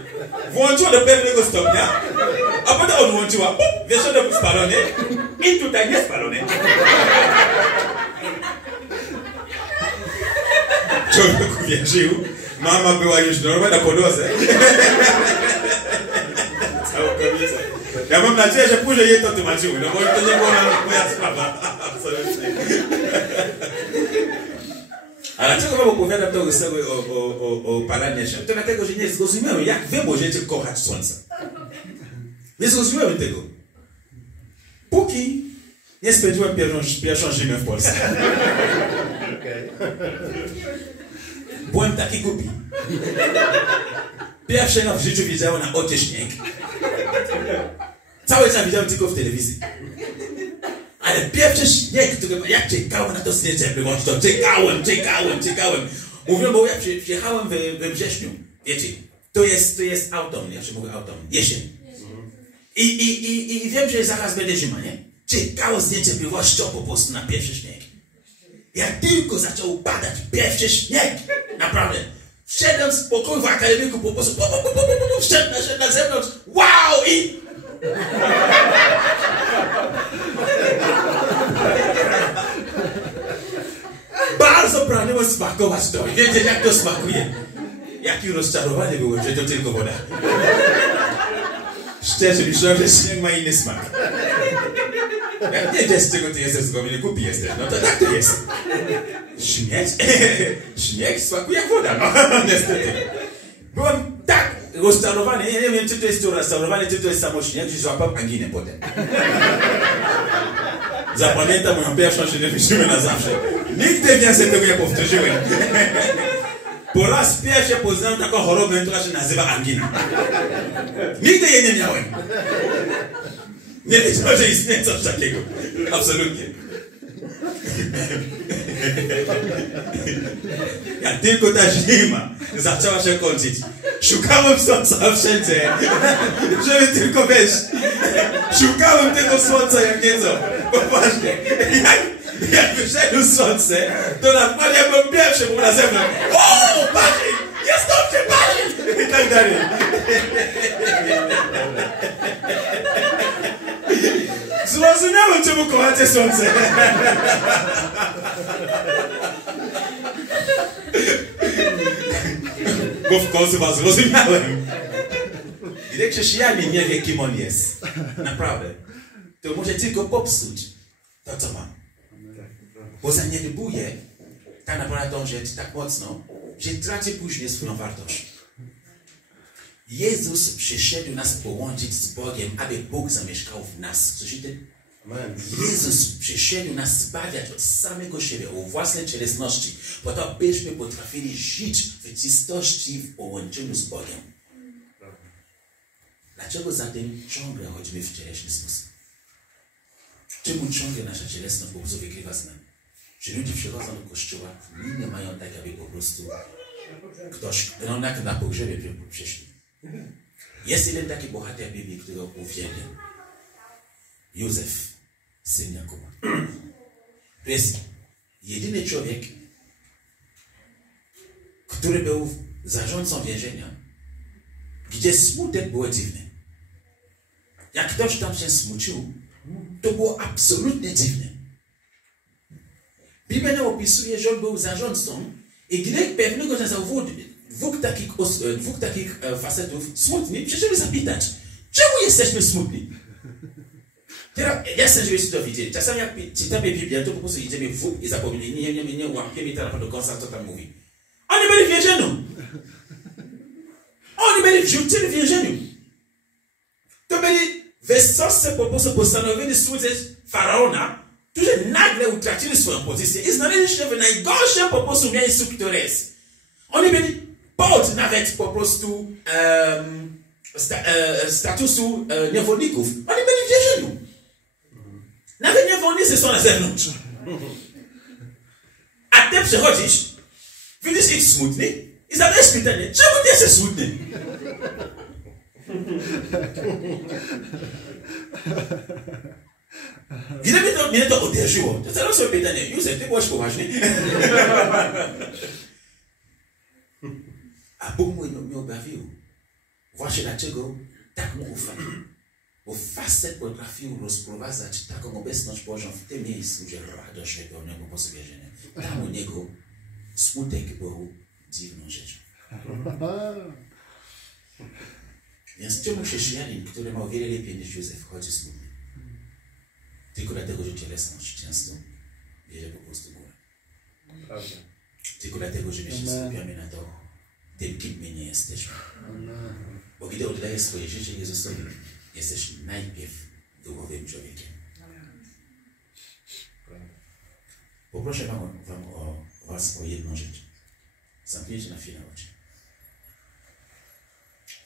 Włączyła do pewnego stopnia, a potem odłączyła. Wiesz, to spalone i tutaj nie spalone. Człowiek uwierzył. Mama była już normalna na podłodze. Całkowicie. Ja mam nadzieję, że później jej to tłumaczyły, no bo to nie była moja sprawa. Absolutnie. A dlaczego wam opowiadam to o palaniu się? To dlatego, że nie zrozumiałem, jak wy możecie kochać słońce. Nie zrozumiałem tego. Póki nie spędziłem pierwszą zimę w Polsce. Byłem taki głupi. Pierwszy raz w życiu widziałem na oczy śnieg. Cały czas widziałem tylko w telewizji. Ale pierwszy śnieg, który ja czekałem na to śnieg, żeby włączyć to. Czekałem. Mówiłem, bo ja przyjechałem we wrześniu. Wiecie, to jest autumn, ja się mówię autumn, jesień. I wiem, że zaraz będzie zima, nie? Czekałem z niecierpliwością po prostu na pierwszy śnieg. Jak tylko zaczął padać pierwszy śnieg, naprawdę, wszedłem z pokoju w akademiku, po prostu wszedł na zewnątrz, wow! I... Bardzo pragnąłem smakować to i wiedzieć, jak to smakuje. Jakie rozczarowanie było, że to tylko woda. Szczerze, myślałem, że śnieg ma inny smak. Jak nie wiesz, z czego ty jesteś zgubiony, głupi jesteś, no to tak to jest. Śnieg smakuje jak woda, no niestety. Byłem tak rozczarowany, ja nie wiem, czy to jest to rozczarowanie, czy to jest samo śnieg, że złapałem anginę potem. Zapamiętam moją pierwszą się wyszły na zawsze. Nigdy więcej tego nie powtórzyłem. Po raz pierwszy poznałem taką chorobę, która się nazywa angina. Nigdy jej nie miałem. Nie wiedziałem, że istnieje coś takiego. Absolutnie. Jak tylko ta zima zaczęła się kończyć, Szukałem słońca wszędzie, żeby tylko, wiesz, szukałem tego słońca jak nieco. Poważnie. Jak wyszedł słońce, to naprawdę ja byłem pierwszy, był na zewnątrz. O, pali! Jest dobrze, pali! I tak dalej. Zrozumiałem, czemu kochacie słońce. Bo w końcu was zrozumiałem. Gdy chrześcijanin nie wie, kim on jest, naprawdę, to może tylko popsuć to, co ma. Bo zaniedbuje tak naprawdę tą rzecz tak mocno, że traci później swoją wartość. Jezus przyszedł nas połączyć z Bogiem, aby Bóg zamieszkał w nas. Słyszycie? Jezus przyszedł nas zbawiać od samego siebie, o własnej cielesności, po to, byśmy potrafili żyć w czystości, w połączeniu z Bogiem. Dlaczego zatem ciągle chodzimy w cieleśny sposób? Czemu ciągle nasza cielesność po prostu wygrywa z nami? Że ludzie przychodzą do kościoła, nie mają tak, aby po prostu ktoś, no jak na pogrzebie przyszli. Jest jeden taki bohater Biblii, którego uwielbiam. Józef, syn Jakuba. To jest jedyny człowiek, który był zarządcą więzienia, gdzie smutek był dziwny. Jak ktoś tam się smucił, to było absolutnie dziwne. Biblia nam opisuje, że on był zarządcą i gdy pewnego czasu dwóch takich facetów smutni przyszedł zapytać, czemu jesteśmy smutni? Teraz, ja chcę, żebyście to widzieli. Czasami jak czytamy Biblię, to po prostu idziemy w i zapominamy, nie łapiemy teraz do końca, co tam mówi. Oni byli w więzieniu. Oni byli wrzuceni w więzieniu. To byli wesosce po prostu postanowili służyć Faraona, którzy nagle utracili swoją pozycję i znaleźli się w najgorszym po prostu miejscu, które jest. Oni byli pod nawet po prostu statusu niewolników. Oni byli w więzieniu. Nawet niewolnicy są na zewnątrz. A ty przechodzisz, widzisz ich smutny i zadajesz pytanie, czemu ty jesteś smutny? Gdyby mnie to uderzyło, to zadam sobie pytanie, Józef, ty byłeś poważny? A Bóg mnie objawił. Właśnie dlaczego tak mu ufam. Bo facet potrafił rozprowadzać taką obecność Bożą w tym miejscu, że radość wypełniała po zwierzenia. Tam u niego smutek był dziwną rzeczą. Więc czemu chrześcijanin, który ma o wiele lepiej niż Józef, chodzi smutny? Tylko dlatego, że cielesność często bierze po prostu górę. Tylko dlatego, że my się skupiamy na to, tym, kim my nie jesteśmy. Bo gdy oddajesz swoje życie Jezusowi, jesteś najpierw duchowym człowiekiem. Poproszę was o jedną rzecz. Zamknijcie na chwilę oczy.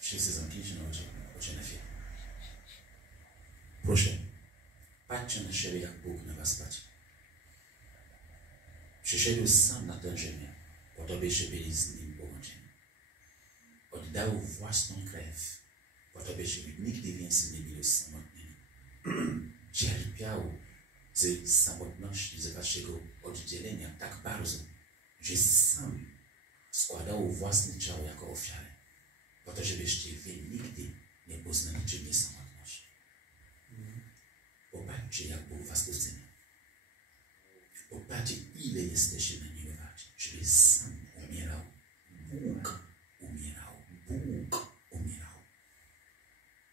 Wszyscy zamknijcie na oczy na chwilę. Proszę, patrzcie na siebie, jak Bóg na was patrzy. Przyszedł sam na tę ziemię, po to, byście byli z Nim połączeni. Oddał własną krew, po to, byśmy nigdy więcej nie byli samotni. Cierpiał z samotności, z waszego oddzielenia tak bardzo, że sam składał własne ciało jako ofiarę, po to, żebyście wy nigdy nie poznali, czym jest samotność. Popatrzcie, jak Bóg was docenia. Popatrzcie, ile jesteście na Nim warci, żeby sam umierał. Bóg umierał. Bóg umierał.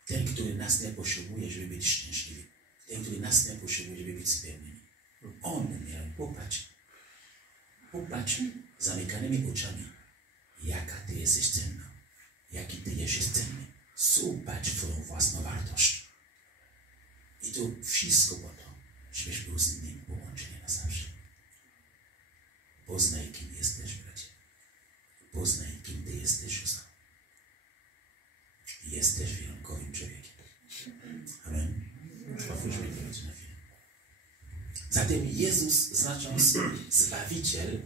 Ten, który nas nie potrzebuje, żeby być szczęśliwy. Ten, który nas nie potrzebuje, żeby być spełnieni. On umierał. Popatrz. Popatrz zamykanymi oczami, jaka ty jesteś cenna. Jaki ty jesteś cenny. Zobacz twoją własną wartość. I to wszystko po to, żebyś był z Nim połączony na zawsze. Poznaj, kim jesteś, bracie. Poznaj, kim ty jesteś, siostro. Jesteś wyjątkowym człowiekiem. Amen. Powróćmy do na chwilę. Zatem Jezus, znacząc Zbawiciel,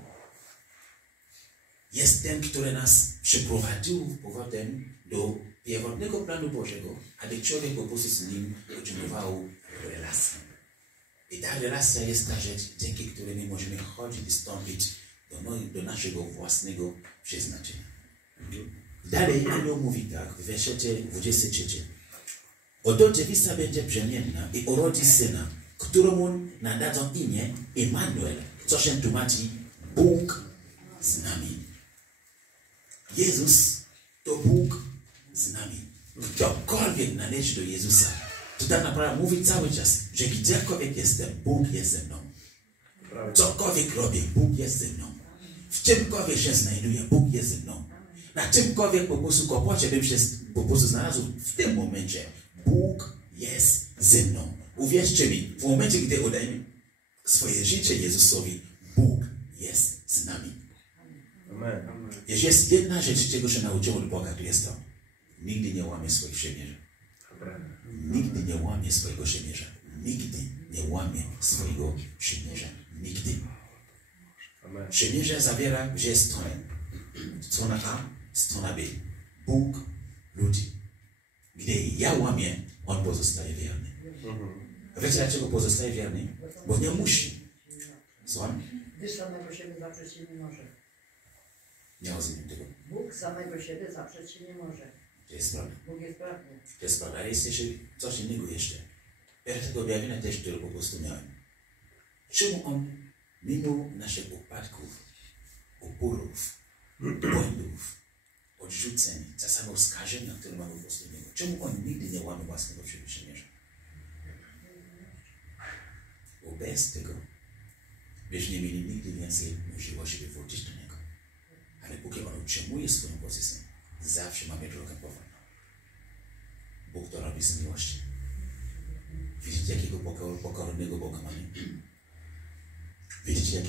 jest ten, który nas przyprowadził powrotem do pierwotnego planu Bożego, aby człowiek po prostu z nim utrzymywał relację. I ta relacja jest ta rzecz, dzięki której my możemy chodzić i stąpić do naszego własnego przeznaczenia. Dalej Anioł mówi tak, w wersecie 23. Oto dziewica będzie brzemienna i urodzi syna, któremu nadadzą imię Immanuel, co się tłumaczy Bóg z nami. Jezus to Bóg z nami. Ktokolwiek należy do Jezusa, to tak naprawdę mówi cały czas, że gdziekolwiek jestem, Bóg jest ze mną. Cokolwiek robię, Bóg jest ze mną. W czymkolwiek się znajduję, Bóg jest ze mną. Na czymkolwiek po prostu kłopocie bym się po prostu znalazł w tym momencie, Bóg jest ze mną. Uwierzcie mi, w momencie, gdy oddajemy swoje życie Jezusowi, Bóg jest z nami. Amen. Jeśli jest jedna rzecz, czego się nauczyłem od Boga, to jest to. Nigdy nie łamie swoich przymierza. Nigdy nie łamie swojego przymierza. Nigdy nie łamie swojego przymierza. Nigdy. Przymierze zawiera dwie strony. Strona A, strona B. Bóg, ludzi. Gdy ja łamię, on pozostaje wierny. Wiecie dlaczego pozostaje wierny? Bo nie musi. Słucham? Gdyż samego siebie zaprzeć się nie może. Nie rozumiem tego. Bóg samego siebie zaprzeć się nie może. To jest prawda. Bóg jest prawny. To jest prawda. Ale jest jeszcze coś innego jeszcze. Tego objawienia też, które po prostu miałem. Czemu on, mimo naszych upadków, uporów, błędów, odrzuceń, czasami oskarżenia, które mamy po prostu niego, czemu on nigdy nie łamie własnego przymierza? Bo bez tego byśmy nie mieli nigdy więcej możliwości wywrócić do niego. Ale póki on utrzymuje swoją pozycję, zawsze mamy drogę powolną. Bóg to robi z miłości. Widzicie, jakiego pokornego Boga mamy? Widzicie,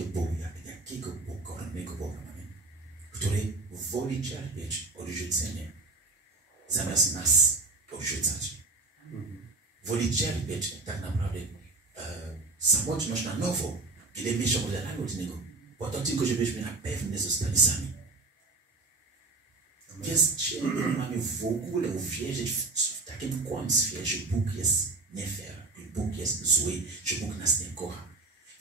jakiego pokornego Boga mamy? Który woli cierpieć odrzucenie, zamiast nas odrzucać. Woli cierpieć tak naprawdę samotność na nowo, kiedy my się oddalamy od Niego, po to tylko, żebyśmy na pewno nie zostali sami. Więc czemu mamy w ogóle uwierzyć w takim kłamstwie, że Bóg jest nie fair, że Bóg jest zły, że Bóg nas nie kocha?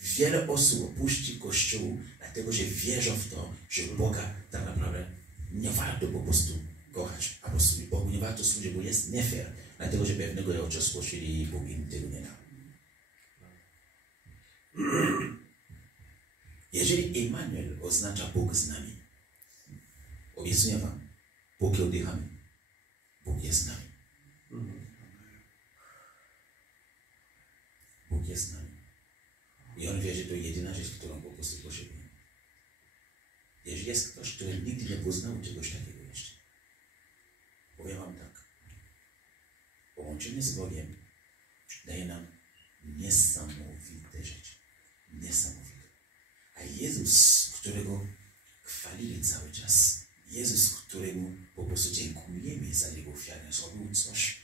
Wiele osób opuści Kościół, dlatego że wierzą w to, że Boga tak naprawdę nie warto po prostu kochać. A po prostu Bogu nie warto służyć, bo jest nie fair, dlatego że pewnego rodzaju spoczyli i Bóg im tego nie dał. Jeżeli Immanuel oznacza Bóg z nami, obiecuję wam, póki oddychamy, Bóg jest z nami. Bóg jest z nami. I on wie, że to jedyna rzecz, którą po prostu potrzebuje. Jeżeli jest ktoś, który nigdy nie poznał czegoś takiego jeszcze, powiem wam tak. Połączenie z Bogiem daje nam niesamowite rzeczy. Niesamowite. A Jezus, którego chwalili cały czas, Jezus, któremu po prostu dziękujemy za Jego ofiarę, zrobił coś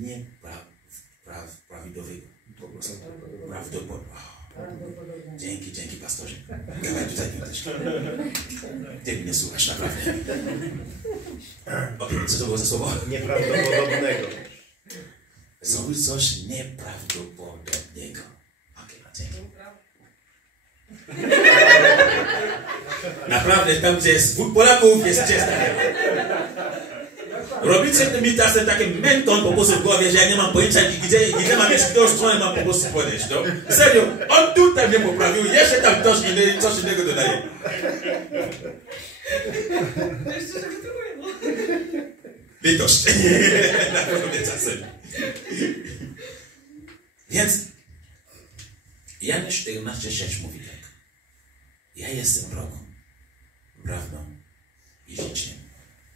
nieprawidłowego. Po prostu prawdopodobne. Dzięki pastorze. Dawaj tutaj też. Ty mnie słuchasz, naprawdę. Co to było za słowo? Nieprawdopodobnego. Zrobił coś nieprawdopodobnego. Dzięki. Naprawdę, tam gdzie jest dwóch Polaków, jest czyste. Robicie mi teraz taki menton po prostu w głowie, że ja nie mam pojęcia, gdzie mam jeszcze, w którą stronę mam po prostu podejść. No? Serio, on tutaj mnie poprawił, jeszcze tam coś innego dodaje. Jeszcze, żeby to było. Litość. Naprawdę czasem. Więc Jan 14:6 mówi tak. Ja jestem drogą, prawdą i życiem.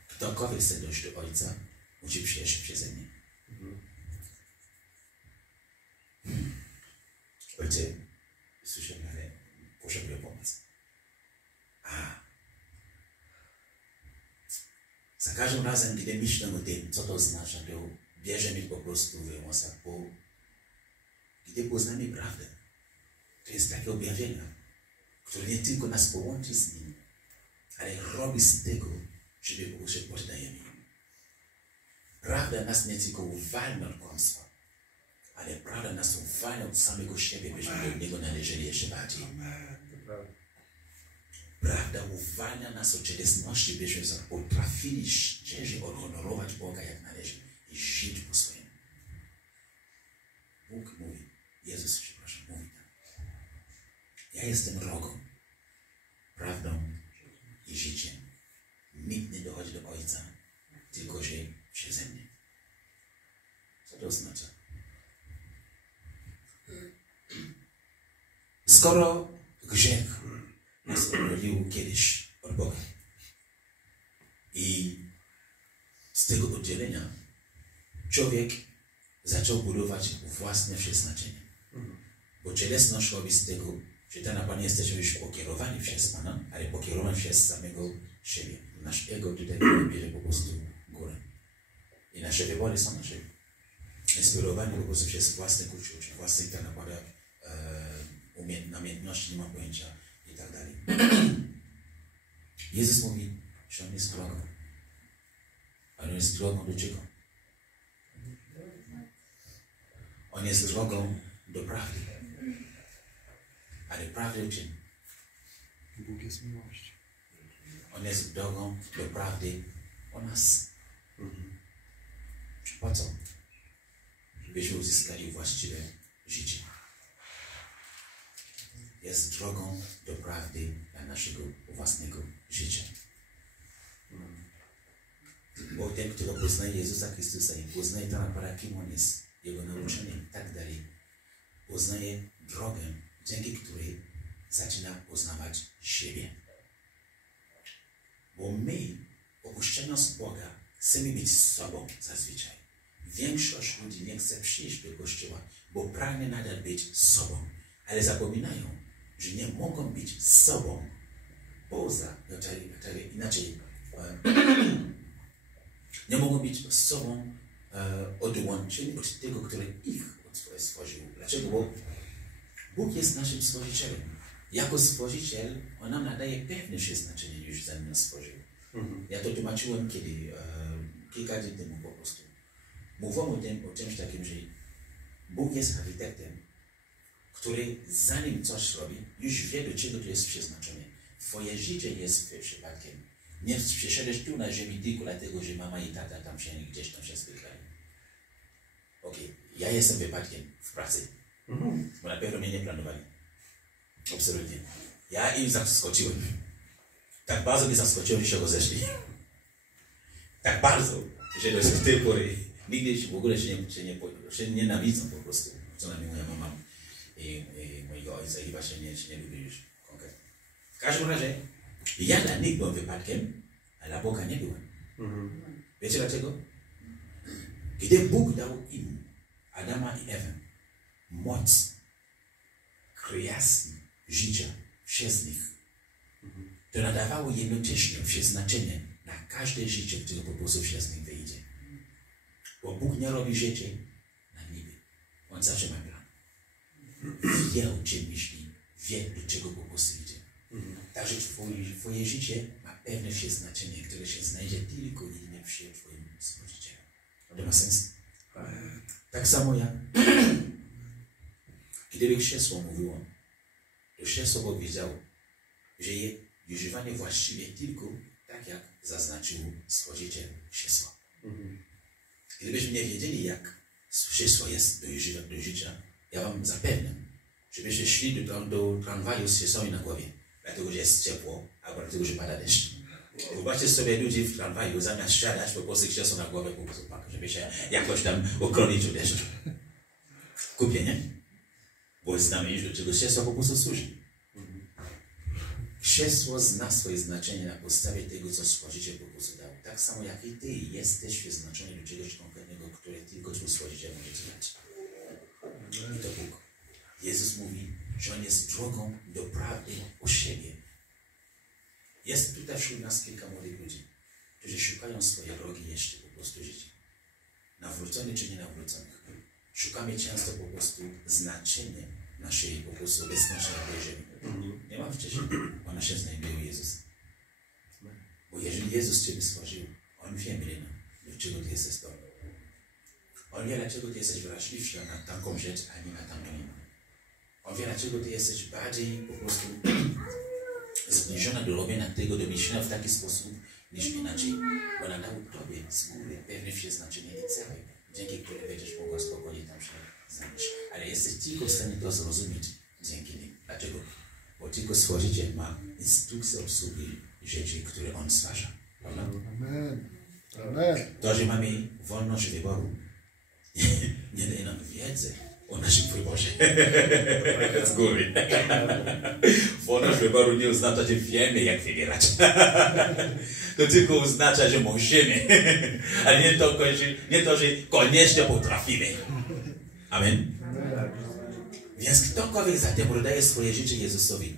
Ktokolwiek chce dojść do Ojca, musi przyjść przeze mnie. Ojcze, słyszę, ale potrzebuję pomocy. Za każdym razem, gdy myślę o tym, co to oznacza, to bierze mi po prostu wyłąsa, bo gdy poznamy prawdę, to jest takie objawienie, które nie tylko nas połączy z Nim, ale robi z tego, żeby po prostu się poddajemy. Prawda nas nie tylko uwalnia od kłamstwa, ale prawda nas uwalnia od samego siebie, byśmy do Niego należeli jeszcze bardziej. Prawda uwalnia nas od cielesności, byśmy potrafili szczerze honorować Boga jak należy i żyć po swojemu. Bóg mówi, Jezus, przepraszam, mówi tak. Ja jestem drogą, prawdą i życiem. Nikt nie dochodzi do Ojca, tylko że przeze mnie. Co to oznacza? Skoro grzech nas oddzielił kiedyś od Boga i z tego oddzielenia człowiek zaczął budować własne przeznaczenie. Bo cielesność robi z tego, że ten Pan jesteśmy już pokierowani przez Pana, ale pokierowani przez samego siebie. Nasz ego tutaj bierze po prostu górę. I nasze wybory są nasze inspirowane po prostu przez własne uczucia, własne tak naprawdę namiętności, nie ma pojęcia i tak dalej. Jezus mówi, że On jest drogą. Ale On jest drogą do czego? On jest drogą do prawdy. Ale prawdy o czym? Bóg jest miłością. On jest drogą do prawdy o nas. Po co? Byśmy uzyskali właściwe życie. Jest drogą do prawdy dla naszego własnego życia. Bo ten, kto poznaje Jezusa Chrystusa i poznaje to naprawdę, kim On jest, Jego nauczanie i tak dalej, poznaje drogę, dzięki której zaczyna poznawać siebie. Bo my, opuszczając Boga, chcemy być z sobą zazwyczaj. Większość ludzi nie chce przyjść do Kościoła, bo pragnie nadal być z sobą. Ale zapominają, że nie mogą być z sobą poza, inaczej, nie mogą być z sobą odłączeni od tego, który ich stworzył. Dlaczego? Bo Bóg jest naszym stworzycielem. Jako stworzyciel, On nam nadaje pewne znaczenie, już zanim nas stworzył. Ja to tłumaczyłem kilka dni temu po prostu. Mówiłem o czymś takim, że Bóg jest architektem, który zanim coś robi, już wie, do czego to jest przeznaczone. Twoje życie jest przypadkiem. Nie przyszedłeś tu na ziemi tylko dlatego, że mama i tata tam się gdzieś tam się spotkali. Okej, ja jestem wypadkiem w pracy. Bo na pewno mnie nie planowali. Absolutnie. Ja im zaskoczyłem. Tak bardzo mnie zaskoczyłem, że się rozeszli. Tak bardzo, że do tej pory nigdy w ogóle się nienawidzą po prostu. Co na mnie moja mama i mojego ojca i właśnie się nie lubi już konkretnie. W każdym razie, ja dla nich byłem wypadkiem, a dla Boga nie byłem. Wiecie dlaczego? Gdy Bóg dał im, Adama i Ewę, moc kreacji życia przez nich, to nadawało jednocześnie przeznaczenie na każde życie, które po prostu przez nich wyjdzie. Bo Bóg nie robi rzeczy na niby. On zawsze ma plan. Wie, o czym myśli, wie, do czego po prostu idzie. Także twoje życie ma pewne przeznaczenie, które się znajdzie tylko jedynie przy Twoim Stworzycielu. To ma sens? Tak samo jak gdyby krzesło mówiło, to krzesło powiedziało, że je używanie właściwie tylko tak, jak zaznaczył Stworzyciel krzesła. Gdybyśmy nie wiedzieli, jak krzesło jest do życia, ja wam zapewniam, żebyście szli do tramwaju z krzesłami na głowie, dlatego, że jest ciepło, albo dlatego, że pada deszcz. Zobaczcie sobie ludzi w tramwaju, zamiast siadać, po prostu krzesło na głowę, po prostu paką, żeby się jakoś tam ochronić od deszczu. Kupię, nie? Bo znamy już, do czego krzesło po prostu służy. Krzesło zna swoje znaczenie na podstawie tego, co Stworzyciel po prostu dał. Tak samo jak i Ty jesteś przeznaczony do czegoś konkretnego, które tylko Twój Stworzyciel może Ci dać. I to Bóg. Jezus mówi, że On jest drogą do prawdy o siebie. Jest tutaj wśród nas kilka młodych ludzi, którzy szukają swojej drogi jeszcze po prostu życia. Nawrócony czy nie nawrócony. Szukamy często po prostu znaczenia naszej po prostu obecności na tej ziemi. Nie ma wcześniej, ona się znajduje u Jezusa. Bo jeżeli Jezus Ciebie stworzył, On wie, Milena, dlaczego Ty jesteś dobry. On wie, dlaczego Ty jesteś wrażliwszy na taką rzecz, a nie na tamtą inną. On wie, dlaczego Ty jesteś bardziej po prostu zbliżona do robienia tego, do myślenia w taki sposób, niż inaczej. Bo on dał Tobie z góry pewne przeznaczenie i cele, dzięki którym będziesz mogła spokojnie tam się znaleźć. Ale jesteś tylko w stanie to zrozumieć dzięki nim. Dlaczego? Bo tylko Stworzyciel ma instrukcję obsługi rzeczy, które On stwarza. Prawda? Amen. Amen. To, że mamy wolność wyboru, nie daje nam wiedzy o naszym wyborze. Z góry. Wolność wyboru nie oznacza, że wiemy, jak wybierać. To tylko oznacza, że możemy. Ale nie to, że koniecznie potrafimy. Amen. Więc ktokolwiek zatem oddaje swoje życie Jezusowi.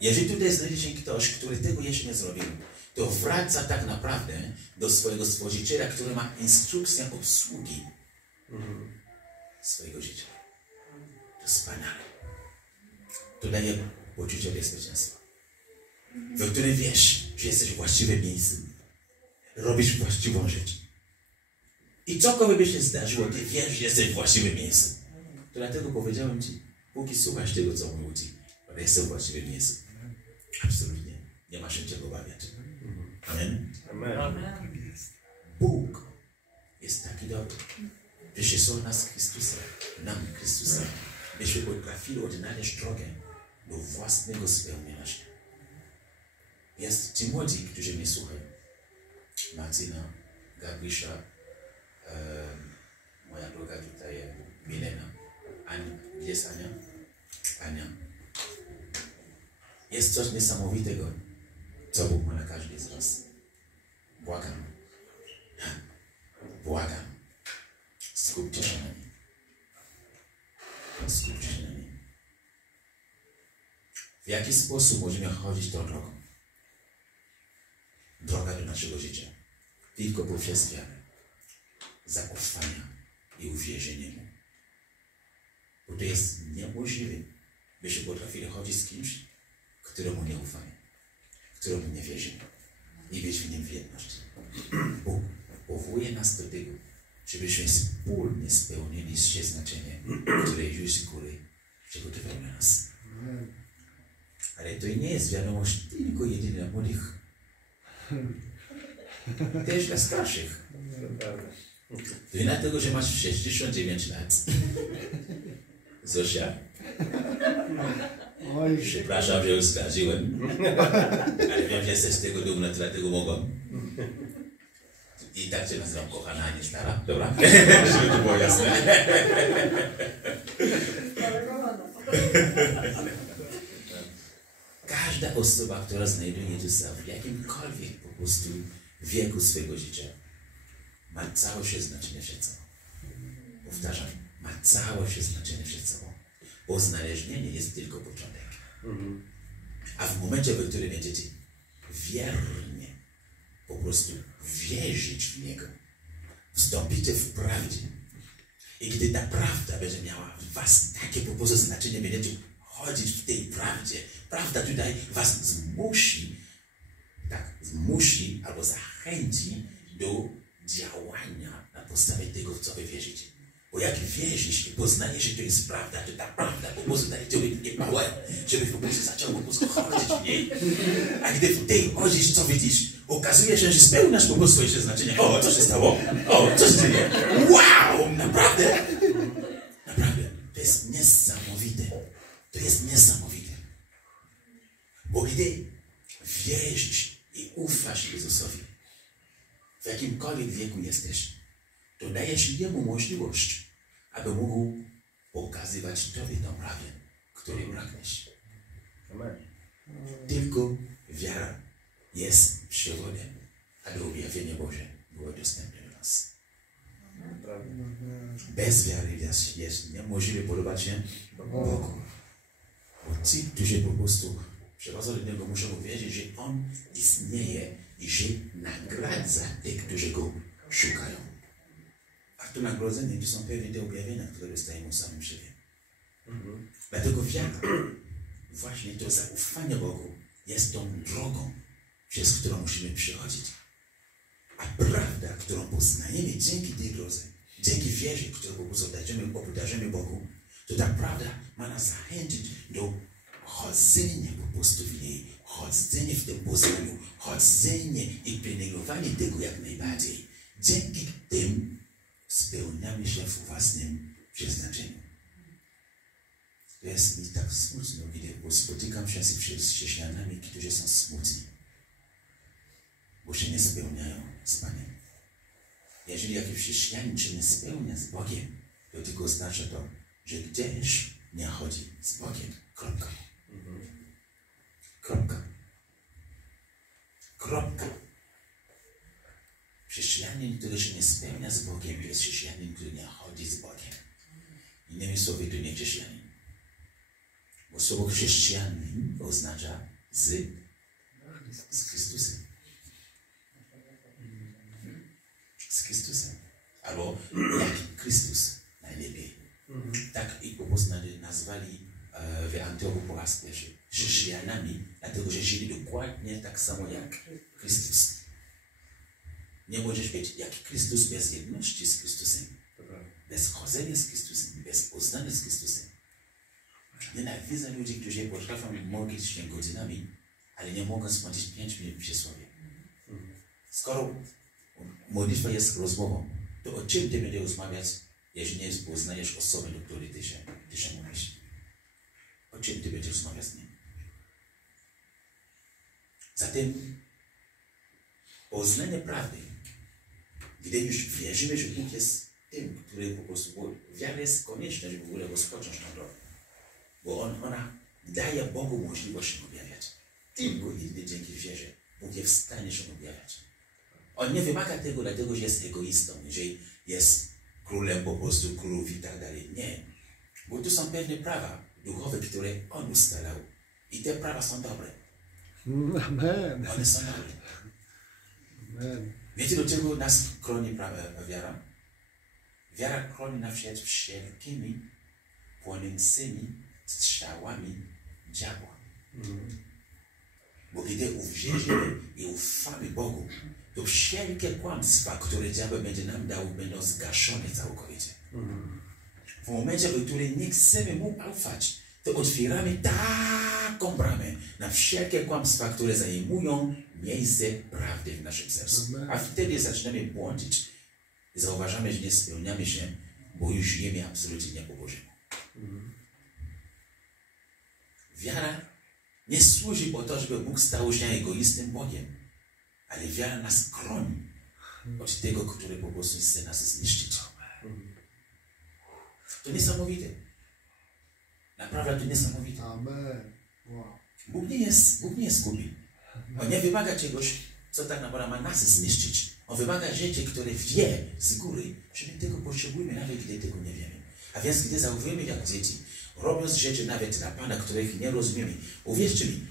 Jeżeli tutaj znajdzie się ktoś, który tego jeszcze nie zrobił, to wraca tak naprawdę do swojego Stworzyciela, który ma instrukcję obsługi swojego życia. To wspaniale. To daje poczucie bezpieczeństwa, w którym wiesz, że jesteś w właściwym miejscu. Robisz właściwą rzecz. I cokolwiek by się zdarzyło, ty wiesz, że jesteś w właściwym miejscu. To dlatego powiedziałem Ci, póki słuchasz tego, co mówię Ci, ale jestem w właściwym miejscu. Absolutnie. Nie masz się czego obawiać. Amen. Amen. Bóg jest taki dobry, że się są nas nam Chrystusa, byśmy potrafili odnaleźć drogę do własnego spełnienia się. Jest ci młodzi, którzy mnie słuchają. Marcina, Gabrisza, moja droga tutaj, Milena, Ania. Gdzie jest Ania? Ania. Jest coś niesamowitego, co Bóg ma na każdy z nas. Błagam. Błagam. Skupcie się na nim. Skupcie się na nim. W jaki sposób możemy chodzić tą drogą? Droga do naszego życia. Tylko poprzez wiarę, zaufania i uwierzenia Mu. Bo to jest niemożliwe, byśmy potrafili chodzić z kimś, któremu nie ufamy, któremu nie wierzymy i być w nim w jedności. Bóg powołuje nas do tego, żebyśmy wspólnie spełnili przeznaczenie, które już z góry przygotował na nas. Ale to nie jest wiadomość tylko jedynie dla młodych. Też dla starszych. To nie dlatego, że masz 69 lat. Zosia? Oj, Przepraszam, że oskarżyłem. Ale wiem, że jesteś z tego dumna, dlatego mogłem. I tak cię nazywam kochana, a nie stara. Dobra? Żeby to było jasne. Każda osoba, która znajduje Jezusa w jakimkolwiek po prostu wieku swojego życia, ma całe przeznaczenie przed sobą. Powtarzam, ma całe przeznaczenie przed sobą. Bo znalezienie jest tylko początek. A w momencie, w którym będziecie wiernie po prostu wierzyć w Niego, wstąpicie w prawdzie. I gdy ta prawda będzie miała w was takie po prostu znaczenie, będziecie chodzić w tej prawdzie. Prawda tutaj was zmusi albo zachęci do działania na podstawie tego, w co wy wierzycie. Bo jak wierzysz i poznajesz, że to jest prawda, to ta prawda po prostu daje tobie takie power, żebyś po prostu zaczął po prostu chodzić w niej. A gdy w tej chodzisz, co widzisz, okazuje się, że spełniasz po prostu swoje przeznaczenie. O, co się stało? O, co się dzieje? Wow, naprawdę? Naprawdę, to jest niesamowite. To jest niesamowite. Bo gdy wierzysz i ufasz Jezusowi, w jakimkolwiek wieku jesteś, to dajesz Jemu możliwość, aby mógł pokazywać Tobie tą prawdę, której pragniesz. Tylko wiara jest przewodem, aby objawienie Boże było dostępne do nas. Bez wiary jest niemożliwe podobać się Bogu. Bo ci, którzy po prostu przychodzą do Niego, muszą uwierzyć, że On istnieje i że nagradza tych, którzy Go szukają. A to nagrodzenie to są pewne te objawienia, które dostajemy samym siebie. Dlatego wiara, właśnie to zaufanie Bogu jest tą drogą, przez którą musimy przechodzić. A prawda, którą poznajemy dzięki tej drodze, dzięki wierze, którą po prostu obdarzymy Bogu, to ta prawda ma nas zachęcić do chodzenia po prostu w niej, chodzenia w tym poznaniu, chodzenia i pielęgnowania tego jak najbardziej. Dzięki tym spełniamy się w własnym przeznaczeniu. To jest mi tak smutno, kiedy spotykam się z chrześcijanami, którzy są smutni, bo się nie spełniają z Panem. Jeżeli jakiś chrześcijanin się nie spełnia z Bogiem, to tylko oznacza to, że gdzieś nie chodzi z Bogiem. Kropka. Kropka. Kropka. Chrześcijanin, który się nie spełnia z Bogiem, to jest chrześcijanin, który nie chodzi z Bogiem. Innymi słowy, to nie chrześcijanin. Bo słowo chrześcijanin oznacza z Chrystusem. Z Chrystusem. Albo jak Chrystus najlepiej. Tak i po prostu nazwali w Antiochu po raz pierwszy chrześcijanami, dlatego że żyli dokładnie tak samo jak Chrystus. Nie możesz być jak Chrystus bez jedności z Chrystusem. Bez chodzenia z Chrystusem, bez poznania z Chrystusem. Nienawidzę ludzi, którzy potrafią modlić się godzinami, ale nie mogą spędzić 5 minut przy słowie. Skoro modlitwa jest rozmową, to o czym ty będziesz rozmawiać, jeśli nie poznajesz osoby, do której ty się mówisz? O czym ty będziesz rozmawiać z nim? Zatem poznanie prawdy, gdy już wierzymy, że Bóg jest tym, który po prostu, wiara jest konieczna, żeby w ogóle rozpocząć tą drogę. Bo ona daje Bogu możliwość się objawiać. Tylko i dzięki wierze Bóg jest w stanie się objawiać. On nie wymaga tego, dlatego że jest egoistą, że jest królem po prostu królów i tak dalej. Nie. Bo tu są pewne prawa duchowe, które On ustalał. I te prawa są dobre. Amen. One są dobre. Amen. Wiecie, do czego nas chroni wiara? Wiara chroni nas przed wszelkimi płonącymi strzałami diabła. Bo kiedy uwierzymy i ufamy Bogu, to wszelkie kłamstwa, które diabeł będzie nam dał, będą zgaszone całkowicie. W momencie, w którym nie chcemy mu ufać, to otwieramy taką bramę na wszelkie kłamstwa, które zajmują miejsce prawdy w naszym sercu. A wtedy zaczynamy błądzić. Zauważamy, że nie spełniamy się, bo już żyjemy absolutnie nie po Bożemu. Wiara nie służy po to, żeby Bóg stał się egoistym Bogiem, ale wiara nas chroni od tego, który po prostu chce nas zniszczyć. To niesamowite. Naprawdę to niesamowite. Amen. Wow. Bóg nie jest głupi. On nie wymaga czegoś, co tak naprawdę ma nas zniszczyć. On wymaga rzeczy, które wie z góry, że my tego potrzebujemy, nawet gdy tego nie wiemy. A więc gdy zachowujemy jak dzieci, robiąc rzeczy nawet dla Pana, których nie rozumiemy. Uwierzcie mi,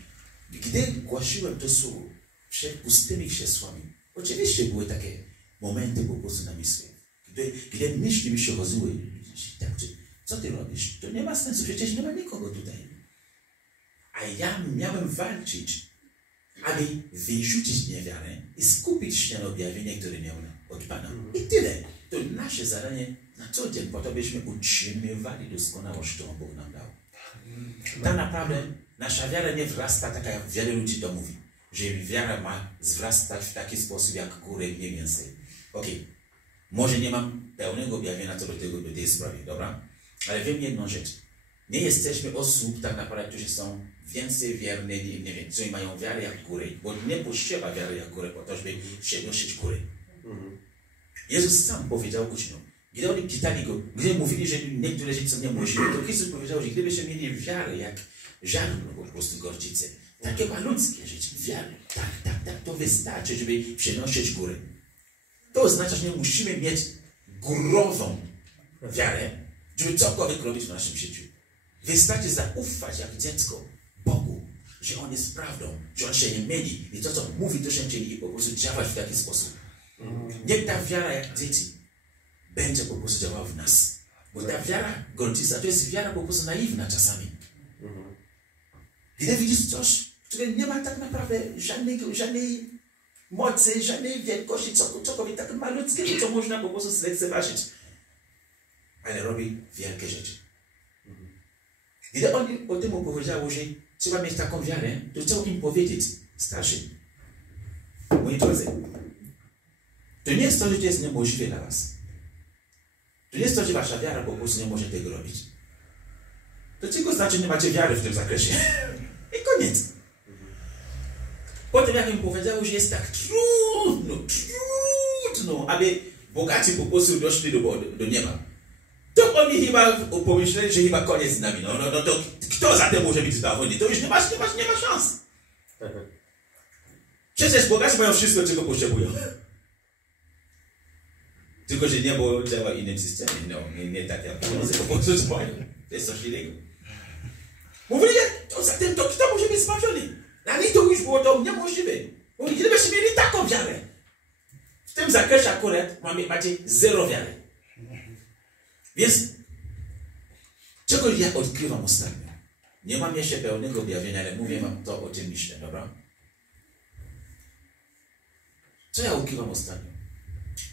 gdy głosiłem to słowo przed pustymi krzesłami, oczywiście były takie momenty po prostu na myśli. Gdy myśli mi się chodziły, tak, co ty robisz? To nie ma sensu, przecież nie ma nikogo tutaj. A ja miałem walczyć, aby wyrzucić niewiarę i skupić się na objawieniu, które miał od Pana. I tyle. To nasze zadanie na co dzień, po to byśmy utrzymywali doskonałość, którą Bóg nam dał. Tak naprawdę nasza wiara nie wzrasta tak, jak wiele ludzi to mówi, że wiara ma wzrastać w taki sposób jak górę mniej więcej. Okej, może nie mam pełnego objawienia co do tej sprawy, dobra? Ale wiem jedną rzecz. Nie jesteśmy osób tak naprawdę, którzy są więcej wierni, nie wiem, którzy mają wiarę jak górę, bo nie potrzeba wiary jak górę po to, żeby się nosić góry. Jezus sam powiedział uczniom, gdy oni czytali go, gdy mówili, że niektóre rzeczy są niemożliwe, to Chrystus powiedział, że gdybyście mieli wiarę jak ziarno po prostu gorczycy, takie malutkie rzeczy, wiarę, tak, to wystarczy, żeby przenosić góry. To oznacza, że nie musimy mieć górową wiarę, żeby cokolwiek robić w naszym życiu. Wystarczy zaufać jak dziecko Bogu, że On jest prawdą, że On się nie myli i to, co mówi, to się dzieje i po prostu działać w taki sposób. Niech ta wiara jak dzieci będzie po prostu działała w nas. Bo ta wiara gorczyca to jest wiara po prostu naiwna czasami. Gdy widzisz coś, który nie ma tak naprawdę żadnej mocy, żadnej wielkości, cokolwiek tak malutkiego, co można po prostu zlekceważyć. Ale robi wielkie rzeczy. Gdy oni o tym opowiedziało, że trzeba mieć taką wiarę, to chciał im powiedzieć, starszy, moi drodzy, to nie jest to, że to jest niemożliwe dla was. To nie jest to, że wasza wiara po prostu nie może tego robić. To tylko znaczy, że nie macie wiary w tym zakresie. I koniec. Potem jak im powiedziało, że jest tak trudno, aby bogaci po prostu doszli do nieba. To oni chyba pomyśleli, że chyba koniec z nami. No to kto zatem może być zdawolony? To już nie ma szans. Przecież bogaci mają wszystko, czego potrzebują. Tylko, że niebo działa w innym systemie. No, nie tak jak pieniądze po prostu mają. To jest coś innego. Mówili, to zatem to kto może być zbawiony? Dla nich to już było to niemożliwe. Bo gdybyście mieli taką wiarę, w tym zakresie akurat macie zero wiary. Więc czego ja odkrywam ostatnio? Nie mam jeszcze pełnego objawienia, ale mówię wam to, o czym myślę, dobra? Co ja odkrywam ostatnio?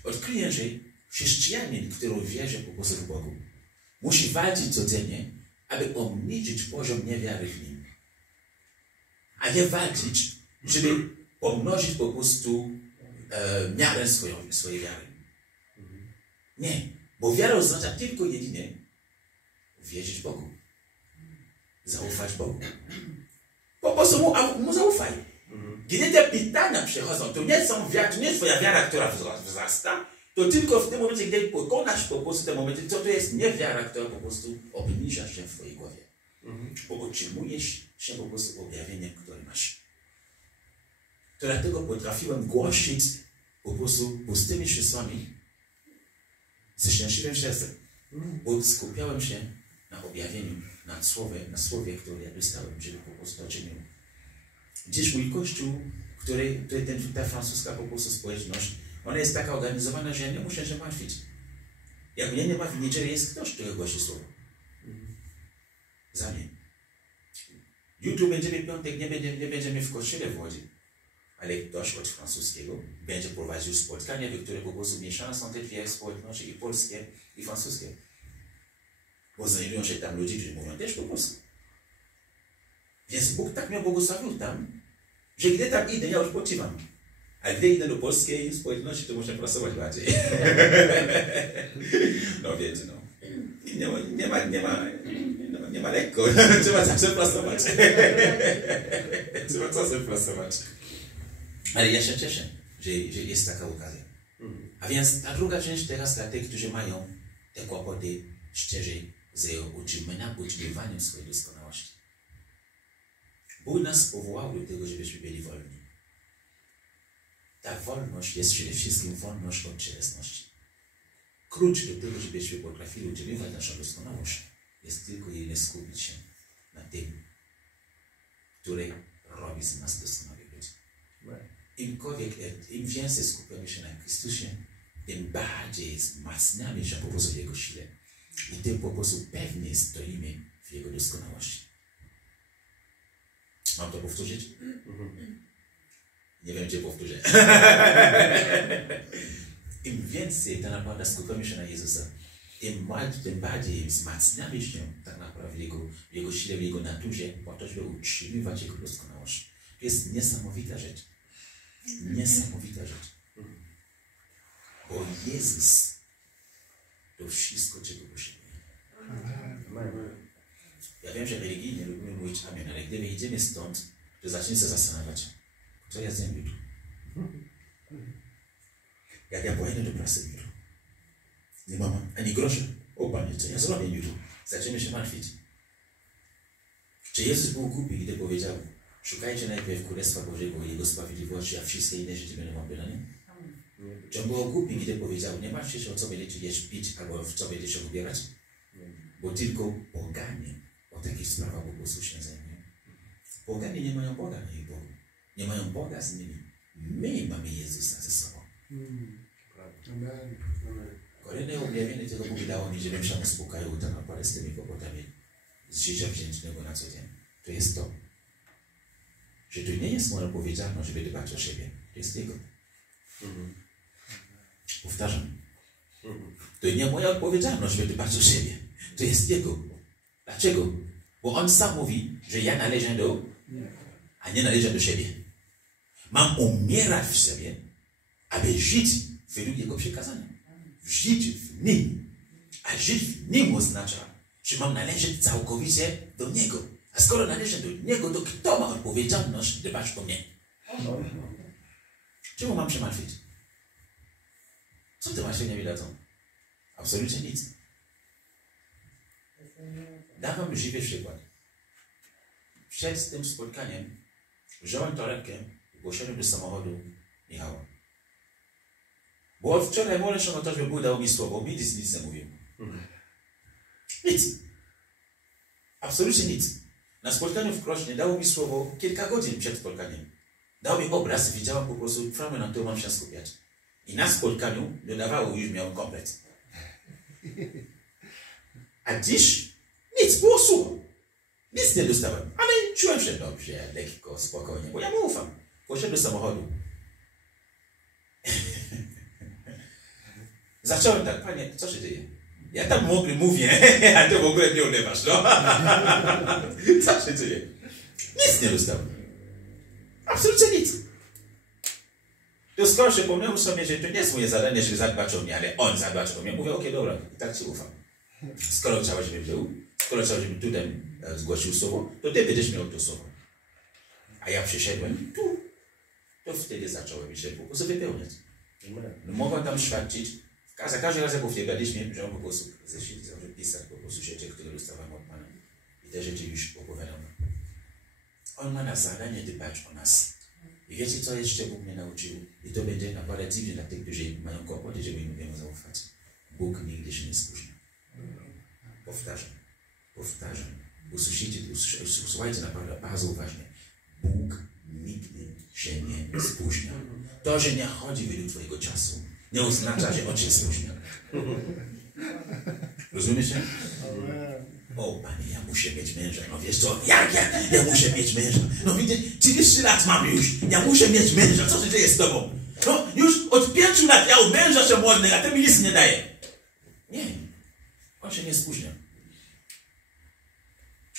Odkryję, że chrześcijanin, który wierzy po prostu w Bogu, musi walczyć codziennie, aby obniżyć poziom niewiary w nim. A nie walczyć, żeby pomnożyć po prostu miarę swojej wiary. Nie, bo wiara oznacza tylko jedynie wierzyć Bogu. Zaufać Bogu. Po prostu mu zaufaj. Kiedy te pytania przychodzą, to nie jest twoja wiara, która wzrasta, to tylko w tym momencie, gdy pokonasz po prostu te momenty, to jest nie wiara, która po prostu obniża się w twojej głowie. Bo otrzymujesz się po prostu objawienie, które masz. To dlatego potrafiłem głosić po prostu pustymi krzesłami ze szczęśliwym sercem. Bo skupiałem się na objawieniu, na słowie, które ja dostałem, żeby po prostu to czynił. Dziś mój kościół, ta francuska po prostu społeczność, ona jest taka organizowana, że ja nie muszę się martwić. Jak mnie nie ma w Nigerii, jest ktoś, który głosi słowo. Za mnie. Jutro będziemy piątek, nie będziemy w kościele w Łodzi. Ale ktoś od francuskiego będzie prowadził spotkania, w których po prostu mieszane są te dwie społeczności, i polskie, i francuskie. Bo znajdują się tam ludzie, którzy mówią też po polsku. Więc Bóg tak mnie błogosławił tam, że gdy tam idę, ja odpoczywam. A gdy idę do polskiej społeczności, to muszę pracować bardziej. No wiecie, no. Nie ma lekko. Trzeba czasem pracować. Trzeba czasem pracować. Ale ja się cieszę, że jest taka okazja. A więc ta druga część teraz dla tych, którzy mają te kłopoty szczerze z utrzymywaniem swojej doskonałości. Bóg nas powołał do tego, żebyśmy byli wolni. Ta wolność jest przede wszystkim wolność od cielesności. Klucz do tego, żebyśmy potrafili utrzymywać naszą doskonałość, jest tylko jedynie skupić się na tym, który robi z nas doskonały ludzi. Im więcej skupiamy się na Chrystusie, tym bardziej wzmacniamy się po prostu w Jego sile i tym po prostu pewnie stoimy w Jego doskonałości. Mam to powtórzyć? Nie wiem, czy powtórzę. Im więcej tak naprawdę skupiamy się na Jezusa, tym bardziej wzmacniamy się tak naprawdę w Jego sile, w Jego naturze, po to, żeby utrzymywać Jego doskonałość. To jest niesamowita rzecz. Niesamowita rzecz. Bo Jezus to wszystko, czego potrzebuje. Ja wiem, że religijnie lubimy mówić amen, ale gdy wyjdziemy stąd, to zaczniemy się zastanawiać, co ja zjem jutro. Jak ja pojadę do pracy jutro, nie mam ani grosza. O Panie, co ja zrobię jutro? Zaczniemy się martwić. Czy Jezus był głupi, gdy powiedział: szukajcie najpierw Królestwa Bożego i Jego sprawiedliwości, a wszystkie inne rzeczy będą wam dane? Czy on był głupi, gdy powiedział: nie martwcie się, o co będziecie jeść, pić, albo w co będziecie się ubierać? Bo tylko poganie o takich sprawach po prostu się zajmują. Poganie nie mają Boga na ich Bogu. Nie mają Boga z nimi. My mamy Jezusa ze sobą. Kolejne objawienie tego Bóg dało mi, żebym się uspokajał tak naprawdę z tymi kłopotami z życia wdzięcznego na co dzień. To jest to. że to nie jest moja odpowiedzialność, żeby dbać o siebie. To jest Jego. Powtarzam. To nie moja odpowiedzialność, żeby dbać o siebie. To jest Jego. Dlaczego? Bo On sam mówi, że ja należę do, a nie należę do siebie. Mam umierać w sobie, aby żyć według Jego przykazania. Żyć w Nim. A żyć w Nim oznacza, że mam należeć całkowicie do Niego. A skoro należę do Niego, to kto ma odpowiedzialność dbać o mnie? Czemu mam się martwić? Co te martwienia mi dadzą? Absolutnie nic. Dam wam żywy przykład. Przed tym spotkaniem wziąłem torebkę i poszedłem do samochodu Michała. Bo od wczoraj wolę się o to, żeby Bóg dał mi słowo. Mi nic nie mówił. Nic. Absolutnie nic. Na spotkaniu w Krośnie dało mi słowo kilka godzin przed spotkaniem. Dał mi obraz, widziałem po prostu formę, na którą mam się skupiać. I na spotkaniu dodawało już miałem komplet. A dziś nic, było sucho. Nic nie dostałem, ale czułem się dobrze, lekko, spokojnie, bo ja mu ufam. Poszedłem do samochodu. Zacząłem tak, Panie, co się dzieje? Ja tam mówię, a to w ogóle nie ulewasz, no. Co się dzieje? Nic nie dostałem. Absolutnie nic. To skoro się pomyślałem sobie, że to nie jest moje zadanie, żeby zadbać o mnie, ale On zadbać o mnie. Mówię, okej, dobra, i tak Ci ufam. Skoro chciałeś, żebym był, skoro chciałeś, żebym tutaj zgłosił słowo, to Ty będziesz miał to słowo. A ja przyszedłem tu, to wtedy zacząłem się po prostu wypełniać. No, mogłem tam świadczyć, za każdym razem powtarzaliśmy, że on po prostu zaczął pisać po prostu rzeczy, które dostawałem od Pana. I te rzeczy już opowiadam. On ma na zadanie dbać o nas. I wiecie, co jeszcze Bóg mnie nauczył? I to będzie naprawdę dziwne dla tych, którzy mają kłopoty, żeby Mu zaufać. Bóg nigdy się nie spóźnia. Powtarzam. Usłuchajcie naprawdę bardzo uważnie. Bóg nigdy się nie spóźnia. To, że nie chodzi według Twojego czasu, nie oznacza, że On się spóźnia. Rozumiecie? O Panie, ja muszę mieć męża. No wiesz co, jak ja muszę mieć męża? No widzisz, 30 lat mam już. Ja muszę mieć męża. Co się dzieje z Tobą? No już od 5 lat ja u męża się modlę, a Ty mi nic nie daje. Nie. On się nie spóźnia.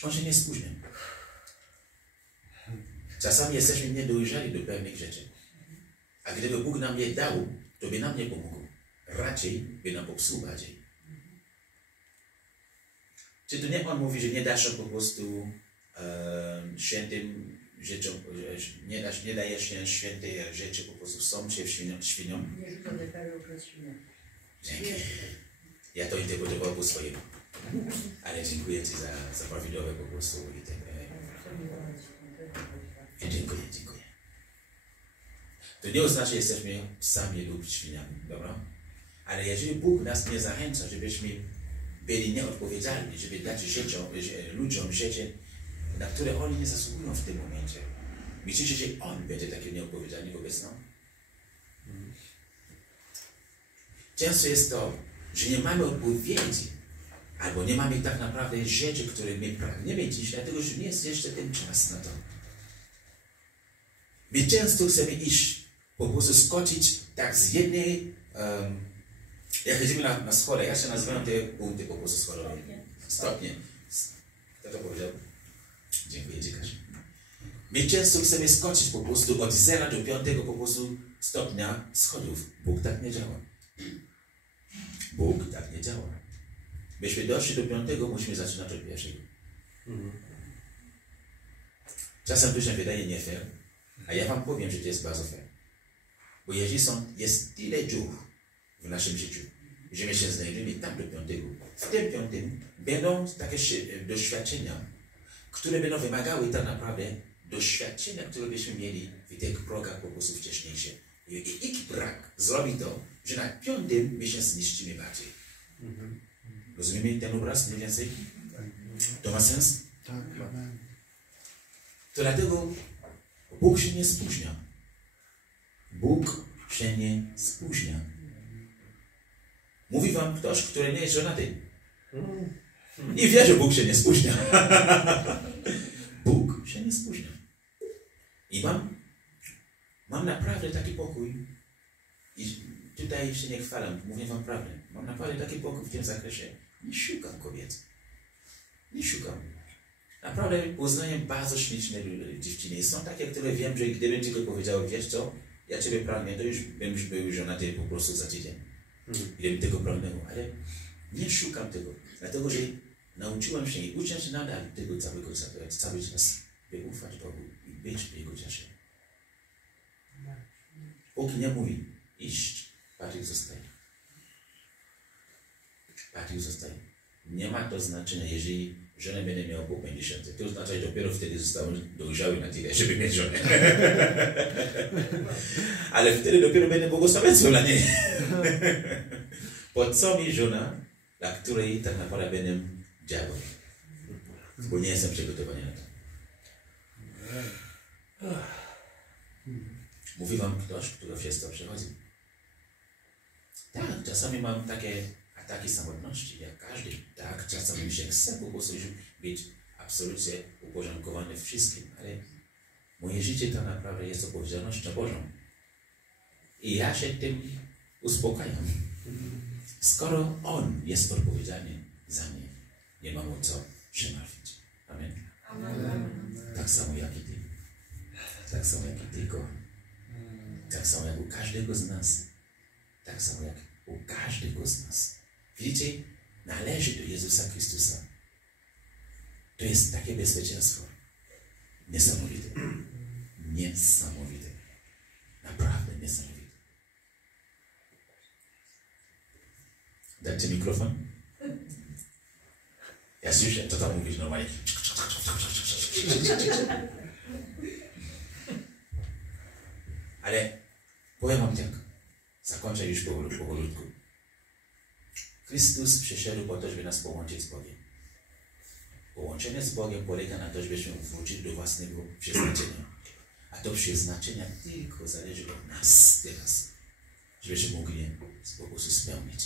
On się nie spóźnia. Czasami jesteśmy niedojrzali do pewnych rzeczy. A gdyby Bóg nam je dał, to by nam nie pomógł. Raczej by nam popsuł bardziej. Czy to nie On mówi, że nie da się po prostu świętym rzeczom, nie daje się święte rzeczy po prostu są się świniom? Nie rzucam do perły ukryć świniom. Dzięki. Ja to interpretowałem po swojemu. Ale dziękuję Ci za prawidłowe po prostu i tak dalej. Dziękuję. To nie oznacza, że jesteśmy sami lub świniami, dobra? Ale jeżeli Bóg nas nie zachęca, żebyśmy byli nieodpowiedzialni, żeby dać ludziom rzeczy, na które oni nie zasługują w tym momencie. Myślicie, że On będzie taki nieodpowiedzialny wobec nas? Często jest to, że nie mamy odpowiedzi, albo nie mamy tak naprawdę rzeczy, które my pragniemy dziś, dlatego że nie jest jeszcze ten czas na to. My często chcemy iść, po prostu skoczyć tak z jednej, jak chodzimy na schody, ja się nazywam te punkty po prostu schodowe. Stopnie. Kto to powiedział? Dziękuję Ci, Kasiu. My często chcemy skoczyć po prostu od 0 do 5 po prostu stopnia schodów. Bóg tak nie działa. Bóg tak nie działa. Myśmy doszli do 5, musimy zaczynać od 1. Czasem to się wydaje nie fair, a ja Wam powiem, że to jest bardzo fair. Bo jeżeli jest tyle dziur w naszym życiu, że my się znajdujemy tam do 5, w tym 5 będą takie doświadczenia, które będą wymagały tak naprawdę doświadczenia, które byśmy mieli w tych progach po prostu wcześniejszych. I ich brak zrobi to, że na 5 my się zniszczymy bardziej. Rozumiemy ten obraz mniej więcej? To ma sens? Tak. To dlatego Bóg się nie spóźnia. Bóg się nie spóźnia. Mówi Wam ktoś, który nie jest żonaty. I wie, że Bóg się nie spóźnia. Bóg się nie spóźnia. I mam naprawdę taki pokój. I tutaj się nie chwalam, mówię wam prawdę. Mam naprawdę taki pokój w tym zakresie. Nie szukam kobiet. Nie szukam. Naprawdę poznaję bardzo śliczne dziewczyny. Są takie, które wiem, że gdybym tylko powiedział, wiesz co, ja ciebie pragnę, to już bym był żonaty po prostu za tydzień. Gdybym tego pragnął, ale nie szukam tego. Dlatego, że nauczyłem się i uczę się nadal tego cały czas, by ufać Bogu i być w Jego czasie. Póki nie mówi, iść, Patryk zostaje. Patryk zostaje. Nie ma to znaczenia, jeżeli żonę będę miał po 50. To oznacza, że dopiero wtedy zostałem dojrzały na tyle, żeby mieć żonę. Ale wtedy dopiero będę błogosławieństwem dla niej. Po co mi żona, dla której tak naprawdę będę działał? Bo nie jestem przygotowany na to. Mówi wam ktoś, kto przez to przechodzi. Tak, czasami mam takie ataki samotności, jak każdy. Tak, czasami mi się chce po prostu być absolutnie uporządkowany w wszystkim, ale moje życie tak naprawdę jest odpowiedzialnością Bożą. I ja się tym uspokajam. Skoro On jest odpowiedzialny za mnie, nie mam o co się martwić. Amen. Amen. Tak samo jak i Ty. Tak samo jak i Ty, kocham. Tak samo jak u każdego z nas. Tak samo jak u każdego z nas. Widzicie? Należy do Jezusa Chrystusa. To jest takie bezpieczeństwo. Niesamowite. Niesamowite. Naprawdę niesamowite. Dajcie mikrofon. Ja słyszę, co tam mówisz normalnie. Ale powiem wam tak. Zakończę już powolutku. Chrystus przyszedł po to, żeby nas połączyć z Bogiem. Połączenie z Bogiem polega na to, żebyśmy wrócili do własnego przeznaczenia. A to przeznaczenie tylko zależy od nas teraz. Żebyśmy mogli je po prostu spełnić.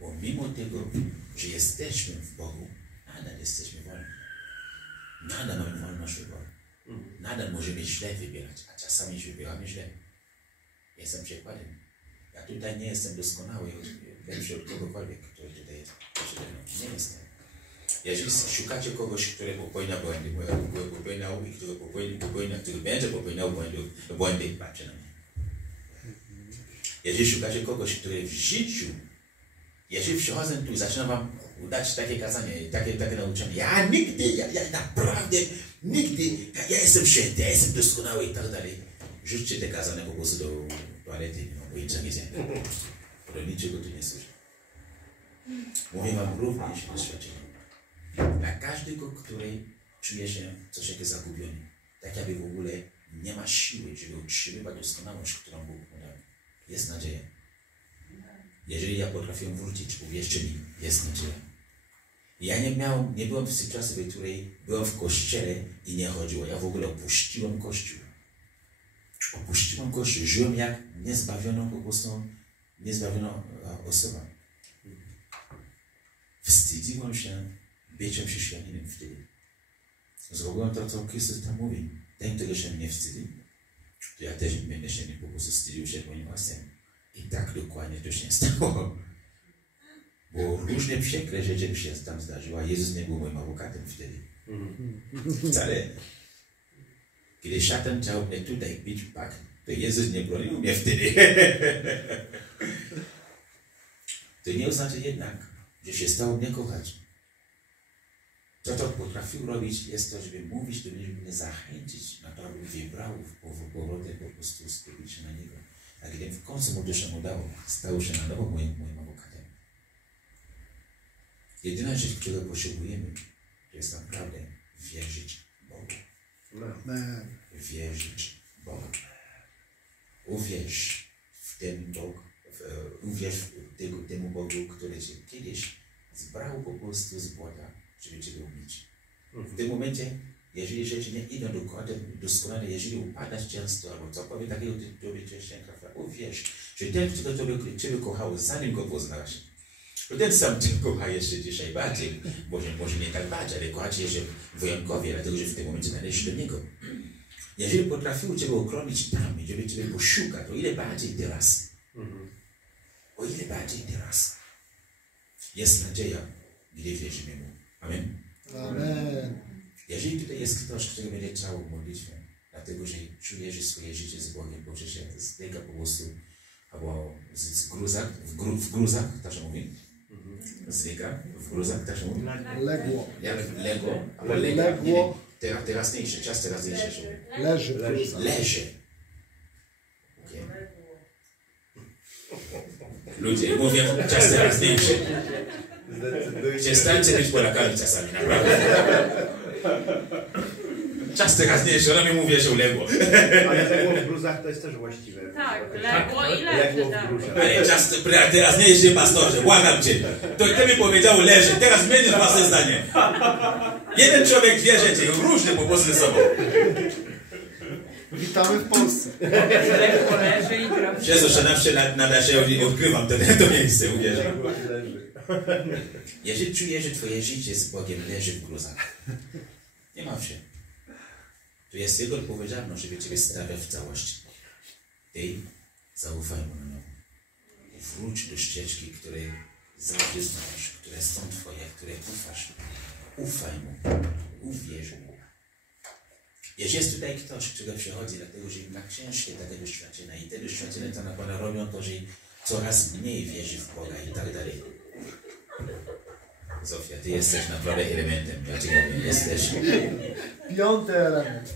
Bo mimo tego, że jesteśmy w Bogu, nadal jesteśmy wolni. Nadal mamy wolność wyboru. Nadal możemy źle wybierać, a czasami wybieramy źle. Jestem przykładem. Ja tutaj nie jestem doskonały, lepszy od kogokolwiek, który tutaj jest. Nie jestem. Jeżeli szukacie kogoś, który popełnia błędy, który będzie popełniał błędy, patrzcie na mnie. Jeżeli szukacie kogoś, który w życiu, jeżeli przychodzę tu, zaczynam wam dać takie kazanie, takie nauczanie, ja naprawdę nigdy, ja jestem święty, ja jestem doskonały i tak dalej. Rzućcie te kazania po prostu do toalety, bo nic nie zjemy. Do niczego tu nie służy. Mówię wam również doświadczenie. Dla każdego, który czuje się troszeczkę zagubiony, tak jakby w ogóle nie ma siły, żeby utrzymywać doskonałość, którą Bóg mu dał. Jest nadzieja. Jeżeli ja potrafię wrócić, uwierzcie mi, jest nadzieja. Ja nie byłem w sytuacji, w której byłem w kościele i nie chodziło. Ja w ogóle opuściłem kościół. Opuściłem kościół. Żyłem jak niezbawioną po prostu, niezbawioną osoba. Wstydziłem się byciem chrześcijaninem wtedy. Zrobiłem to, co Chrystus tam mówi. Ten, który się mnie wstydzi, to ja też będę się po prostu wstydził się moim własnym. I tak dokładnie to się stało. Bo różne przykre rzeczy mi się tam zdarzyły, a Jezus nie był moim adwokatem wtedy. Wcale. Kiedy szatan chciał mnie tutaj bić pak, to Jezus nie bronił mnie wtedy. To nie oznacza jednak, że się stał mnie kochać. Co potrafił robić, jest to, żeby mówić do mnie, żeby mnie zachęcić na to, abym wybrał w powrocie po prostu skupić się na Niego. A gdy w końcu mu to się udało, stał się na nowo moim adwokatem. Jedyna rzecz, którą potrzebujemy, to jest naprawdę wierzyć Bogu. Wierzyć Bogu. Uwierz w ten Bóg, uwierz temu Bogu, który cię kiedyś zbrał po prostu z błota, żeby cię umieć. W tym momencie, jeżeli rzeczy nie idą doskonale, jeżeli upadasz często albo cokolwiek takiego, tobie cię trafia, uwierz, że ten, kto ciebie kochał, zanim go poznałeś, to ten sam cię kocha jeszcze dzisiaj bardziej, może nie tak bardziej, ale kocha cię jeszcze wyjątkowie, dlatego że w tym momencie należy do Niego. Jeżeli potrafił Ciebie ochronić tam, żeby Ciebie poszukać, o ile bardziej teraz. O ile bardziej teraz. Jest nadzieja, gdy wierzymy Mu. Amen. Amen. Jeżeli tutaj jest ktoś, kto będzie trwał w modlitwie, dlatego że czuje, że swoje życie z Bogiem, bo że się zbiega po prostu, albo w gruzach, tak się mówi? Zbiega, w gruzach, tak się mówi? Legło. Jak legło, albo Legło. Teraźniejsze, czas teraźniejszy się mówi. Leży. Leży. Okay. Ludzie mówią czas teraźniejszy. Przestańcie być Polakami czasami, naprawdę. Czas teraźniejszy, ona mi mówi, że uległo. Ale legło w gruzach to jest też właściwe. Tak, legło i Legło leży, w gruzach. Ale czas teraźniejszy, pastorze, błagam Cię. To Ty mi powiedział leży, teraz zmienisz własne zdanie. Jeden człowiek dwie rzeczy, różne po prostu ze sobą. Witamy w Polsce. Lekko leży i gra. Przez 18 lat nadal się odkrywam to miejsce, uwierzę. Legło i leży. Jeżeli czujesz, że Twoje życie z Bogiem leży w gruzach, nie martw się. To jest Jego odpowiedzialność, żeby Ciebie stawiać w całości. Ty zaufaj Mu na nowo. Wróć do ścieżki, której zawsze znasz, które są Twoje, które ufasz. Ufaj Mu. Uwierz Mu. Jeśli jest tutaj ktoś, który przychodzi, dlatego że ma ciężkie takie doświadczenia i te doświadczenia to na Pana robią to, że coraz mniej wierzy w Boga i tak dalej. Zofia, Ty jesteś naprawdę elementem, ja Ci mówię, jesteś. Piąty element.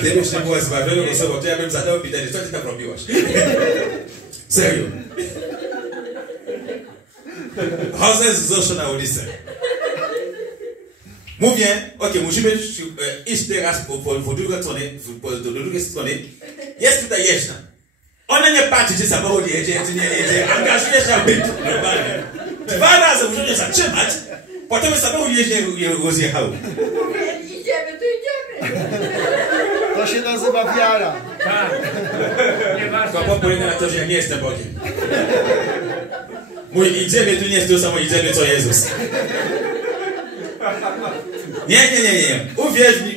Gdybyś nie była zbawioną osobą, to ja bym zadał pytanie, co Ty tam robiłaś? Serio. Chodzę z Zoszo na ulicę. Mówię, musimy iść teraz po drugiej stronie, do drugiej strony. Jest tutaj jeżdża. Ona nie patrzy, czy samochód jedzie, czy nie jedzie. Angażuje się byt, normalnie. 2 razy muszę się zatrzymać, potem samochód jeździ rozjechał. Mówię, idziemy, to idziemy. To się nazywa wiara. Tak. Nieważne. To polega na to, że ja nie jestem Bogiem. Mój idziemy, tu nie jest to samo idziemy, co Jezus. Nie.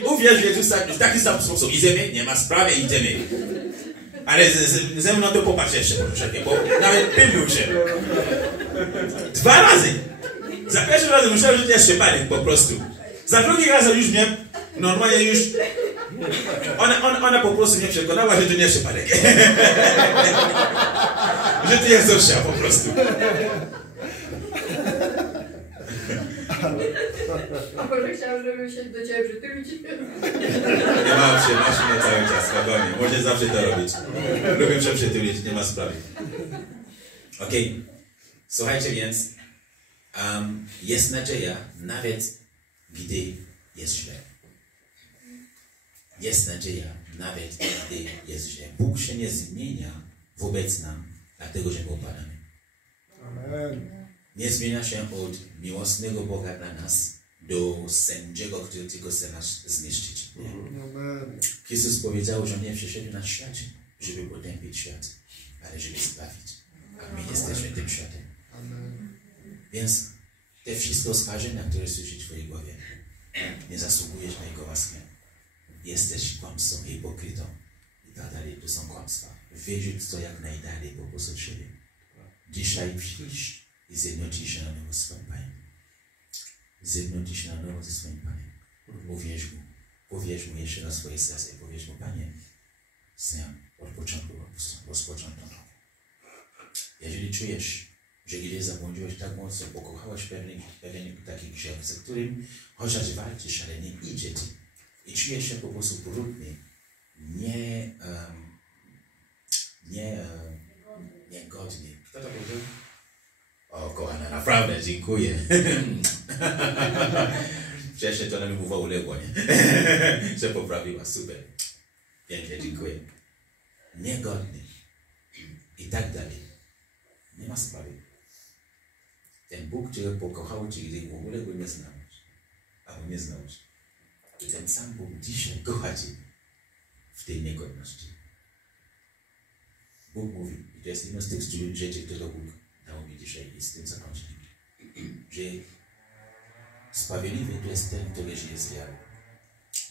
Uwierz w Jezusa w taki sam sposób. Idziemy, nie ma sprawy, idziemy. Ale ze mną to popatrz jeszcze, proszę, bo nawet pilnuj się. 2 razy. Za pierwszym razem myślałem, że to jest przypadek po prostu. Za drugi razem już mnie, normalnie już, ona po prostu mnie przekonała, że to nie jest przypadek. Że to jest Zosia po prostu. A może chciałam, żeby się do Ciebie przytulić. Nie mam się, masz mnie cały czas, spokojnie. Możesz zawsze to robić. Lubię się przytulić, nie ma sprawy. Okej. Słuchajcie więc, jest nadzieja nawet gdy jest źle. Jest nadzieja nawet gdy jest źle. Bóg się nie zmienia wobec nas, dlatego że Go padamy. Amen. Nie zmienia się od miłosnego Boga dla nas do sędziego, który tylko chce nas zniszczyć. Nie. Amen. Chrystus powiedział, że nie przyszedł na świat, żeby potępić świat, ale żeby zbawić. A my jesteśmy tym światem. Amen. Więc te wszystkie oskarżenia, które słyszysz w twojej głowie, nie zasługujesz na Jego łaskę. Jesteś kłamcą, hipokrytą i tak dalej. To są kłamstwa. Wyrzuć to jak najdalej po prostu od siebie. Dzisiaj przyjdź i zjednocz się na nowo z swoim Panem. Zjednocz się na nowo ze swoim Panem. Uwierz Mu. Powiesz Mu jeszcze na swoje serce. Powiesz Mu, Panie, znam od początku rozpocząć to nowo. Jeżeli czujesz, że gdzieś zabłądziłeś tak mocno, pokochałeś pewien taki grzech, z którym chociaż walczysz, ale nie idzie Ci i czujesz się po prostu brudny, niegodny. Kto to powiedział? O, kochana, naprawdę, dziękuję. Wcześniej to na mnie mowa uległa, nie? Że poprawiła, super. Pięknie, dziękuję. Niegodny. I tak dalej. Nie ma sprawy. Ten Bóg, który pokochał Cię, gdy w ogóle Go nie znałeś, albo nie znałeś, to ten sam Bóg dzisiaj kocha Cię w tej niegodności. Bóg mówi, i to jest jedno z tych rzeczy, które Bóg dał mi dzisiaj i z tym zakończyć, że Sprawiedliwy to jest ten, który żyje z wiary.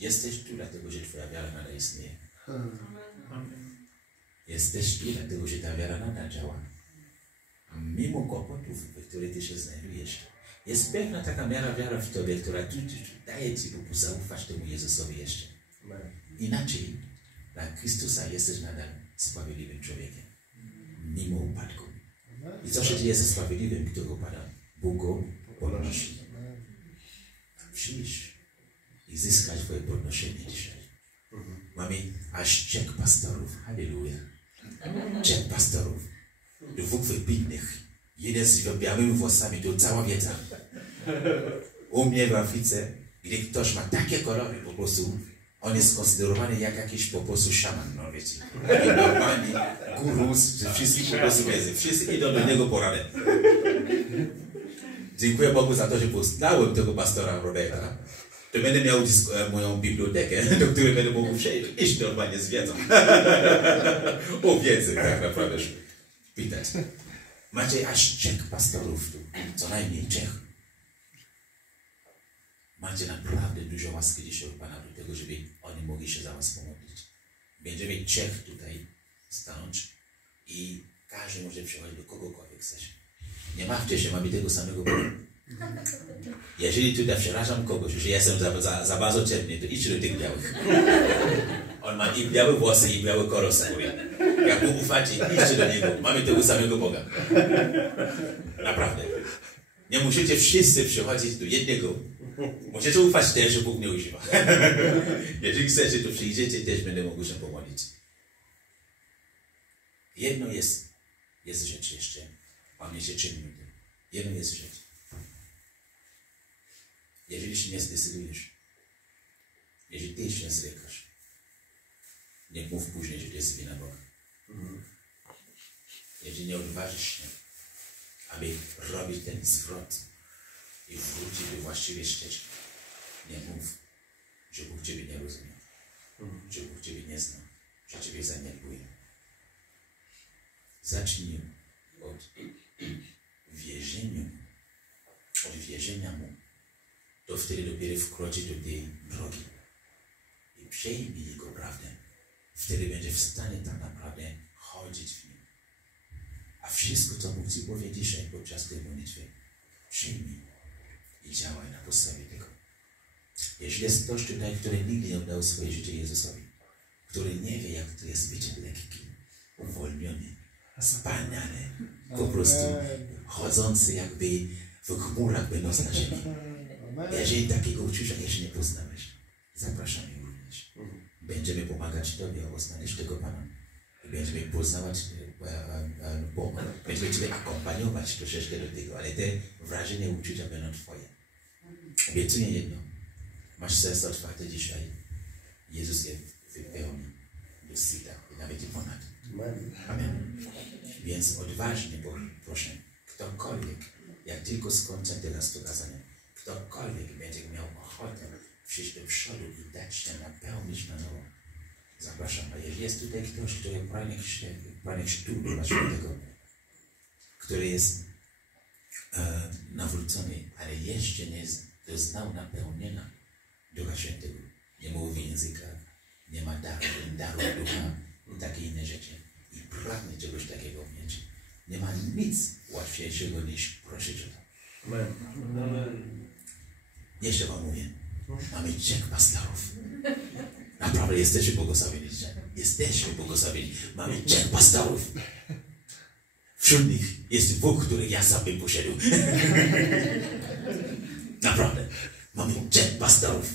Jesteś tu dlatego, że twoja wiara nadal istnieje. Jesteś tu dlatego, że ta wiara nadal działa. Mimo kłopotów, w których ty się znajdujesz, jest pewna taka miara wiara w tobie, która daje ci po prostu zaufać temu Jezusowi jeszcze. Inaczej, dla Chrystusa jesteś nadal sprawiedliwym człowiekiem. Mimo upadku. I co się dzieje ze sprawiedliwym, który upada? Bóg go podnosi. Przyjdź i zyskać twoje podnoszenie dzisiaj. Mamy aż czek pastorów. Halleluja. Czek pastorów. Dwóch wybitnych. Jeden z białymi włosami, to cała wiedza. U mnie w Afryce, gdy ktoś ma takie kolory, po prostu on jest skonsiderowany jak jakiś po prostu szaman, no wiecie. I normalnie gurus, że wszyscy po prostu wiedzą. Wszyscy idą do niego po radę. Dziękuję Bogu za to, że poznałem tego pastora Roberta. To będę miał moją bibliotekę, do której będę mógł iść normalnie z wiedzą. O wiedzy, tak naprawdę pytać. Macie aż 3 pastorów tu, co najmniej 3. Macie naprawdę dużo łaski dzisiaj od Pana do tego, żeby oni mogli się za was pomodlić. Będziemy 3 tutaj stanąć i każdy może przychodzić do kogokolwiek chcesz. Nie martwcie się, mamy tego samego Boga. Jeżeli tutaj przerażam kogoś, że jestem za bardzo ciemny, to idź do tych białych. On ma i białe włosy, i biały kolor skóry. Jak mu ufacie, idźcie do niego. Mamy tego samego Boga. Naprawdę. Nie musicie wszyscy przychodzić do jednego. Musicie ufać też, że Bóg nie używa. Jeżeli chcecie, to przyjdziecie, też będę mógł się pomodlić. Jedno jest rzecz jeszcze. Mam jeszcze 3 minuty. Jedno jest rzecz. Jeżeli się nie zdecydujesz, jeżeli ty się zrykasz, nie mów później, że to jest wina Boga. Jeżeli nie odważysz się, aby robić ten zwrot i wrócić do właściwej ścieżki, nie mów, że Bóg ciebie nie rozumie, że Bóg ciebie nie zna, że ciebie zaniedbuje. Zacznij od wierzenia Mu. To wtedy dopiero wkroczy do tej drogi i przejmij Jego prawdę. Wtedy będzie w stanie tak naprawdę chodzić w nim. A wszystko, co Bóg ci powie dzisiaj podczas tej modlitwy, przyjmij i działaj na podstawie tego. Jeśli jest ktoś tutaj, który nigdy nie oddał swoje życie Jezusowi, który nie wie, jak to jest bycie lekkim, uwolniony, wspaniały, po prostu chodzący jakby w chmurach będąc na ziemi. Jeżeli takiego uczucia jeszcze nie poznałeś, zapraszamy również. Będziemy pomagać Tobie, aby znaleźć tego Pana. Będziemy poznawać Boga. Będziemy Ciebie akompaniować troszeczkę do tego, ale te wrażenia, uczucia będą Twoje. Obiecuję jedno. Masz serce otwarte dzisiaj. Jezus je wypełni do syta i nawet i ponad. Amen. Więc odważnie, proszę, ktokolwiek, jak tylko skończę teraz to kazanie, ktokolwiek będzie miał ochotę przyjść do przodu i dać się napełnić na nowo. Zapraszam. A jeżeli jest tutaj ktoś, który pragnie Ducha Świętego, który jest nawrócony, ale jeszcze nie doznał napełnienia Ducha Świętego, nie mówi w językach, nie ma daru Ducha i takie inne rzeczy i pragnie czegoś takiego mieć, nie ma nic łatwiejszego niż prosić o to. Amen. Jeszcze wam mówię, mamy 3 pastorów. Naprawdę jesteśmy błogosławieni dzisiaj. Jesteśmy błogosławieni. Mamy 3 pastorów. Wśród nich jest 2, których ja sam bym poszedł. Naprawdę. Mamy 3 pastorów.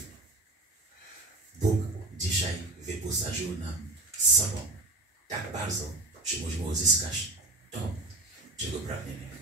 Bóg dzisiaj wyposażył nam sobą tak bardzo, że możemy uzyskać to, czego pragniemy.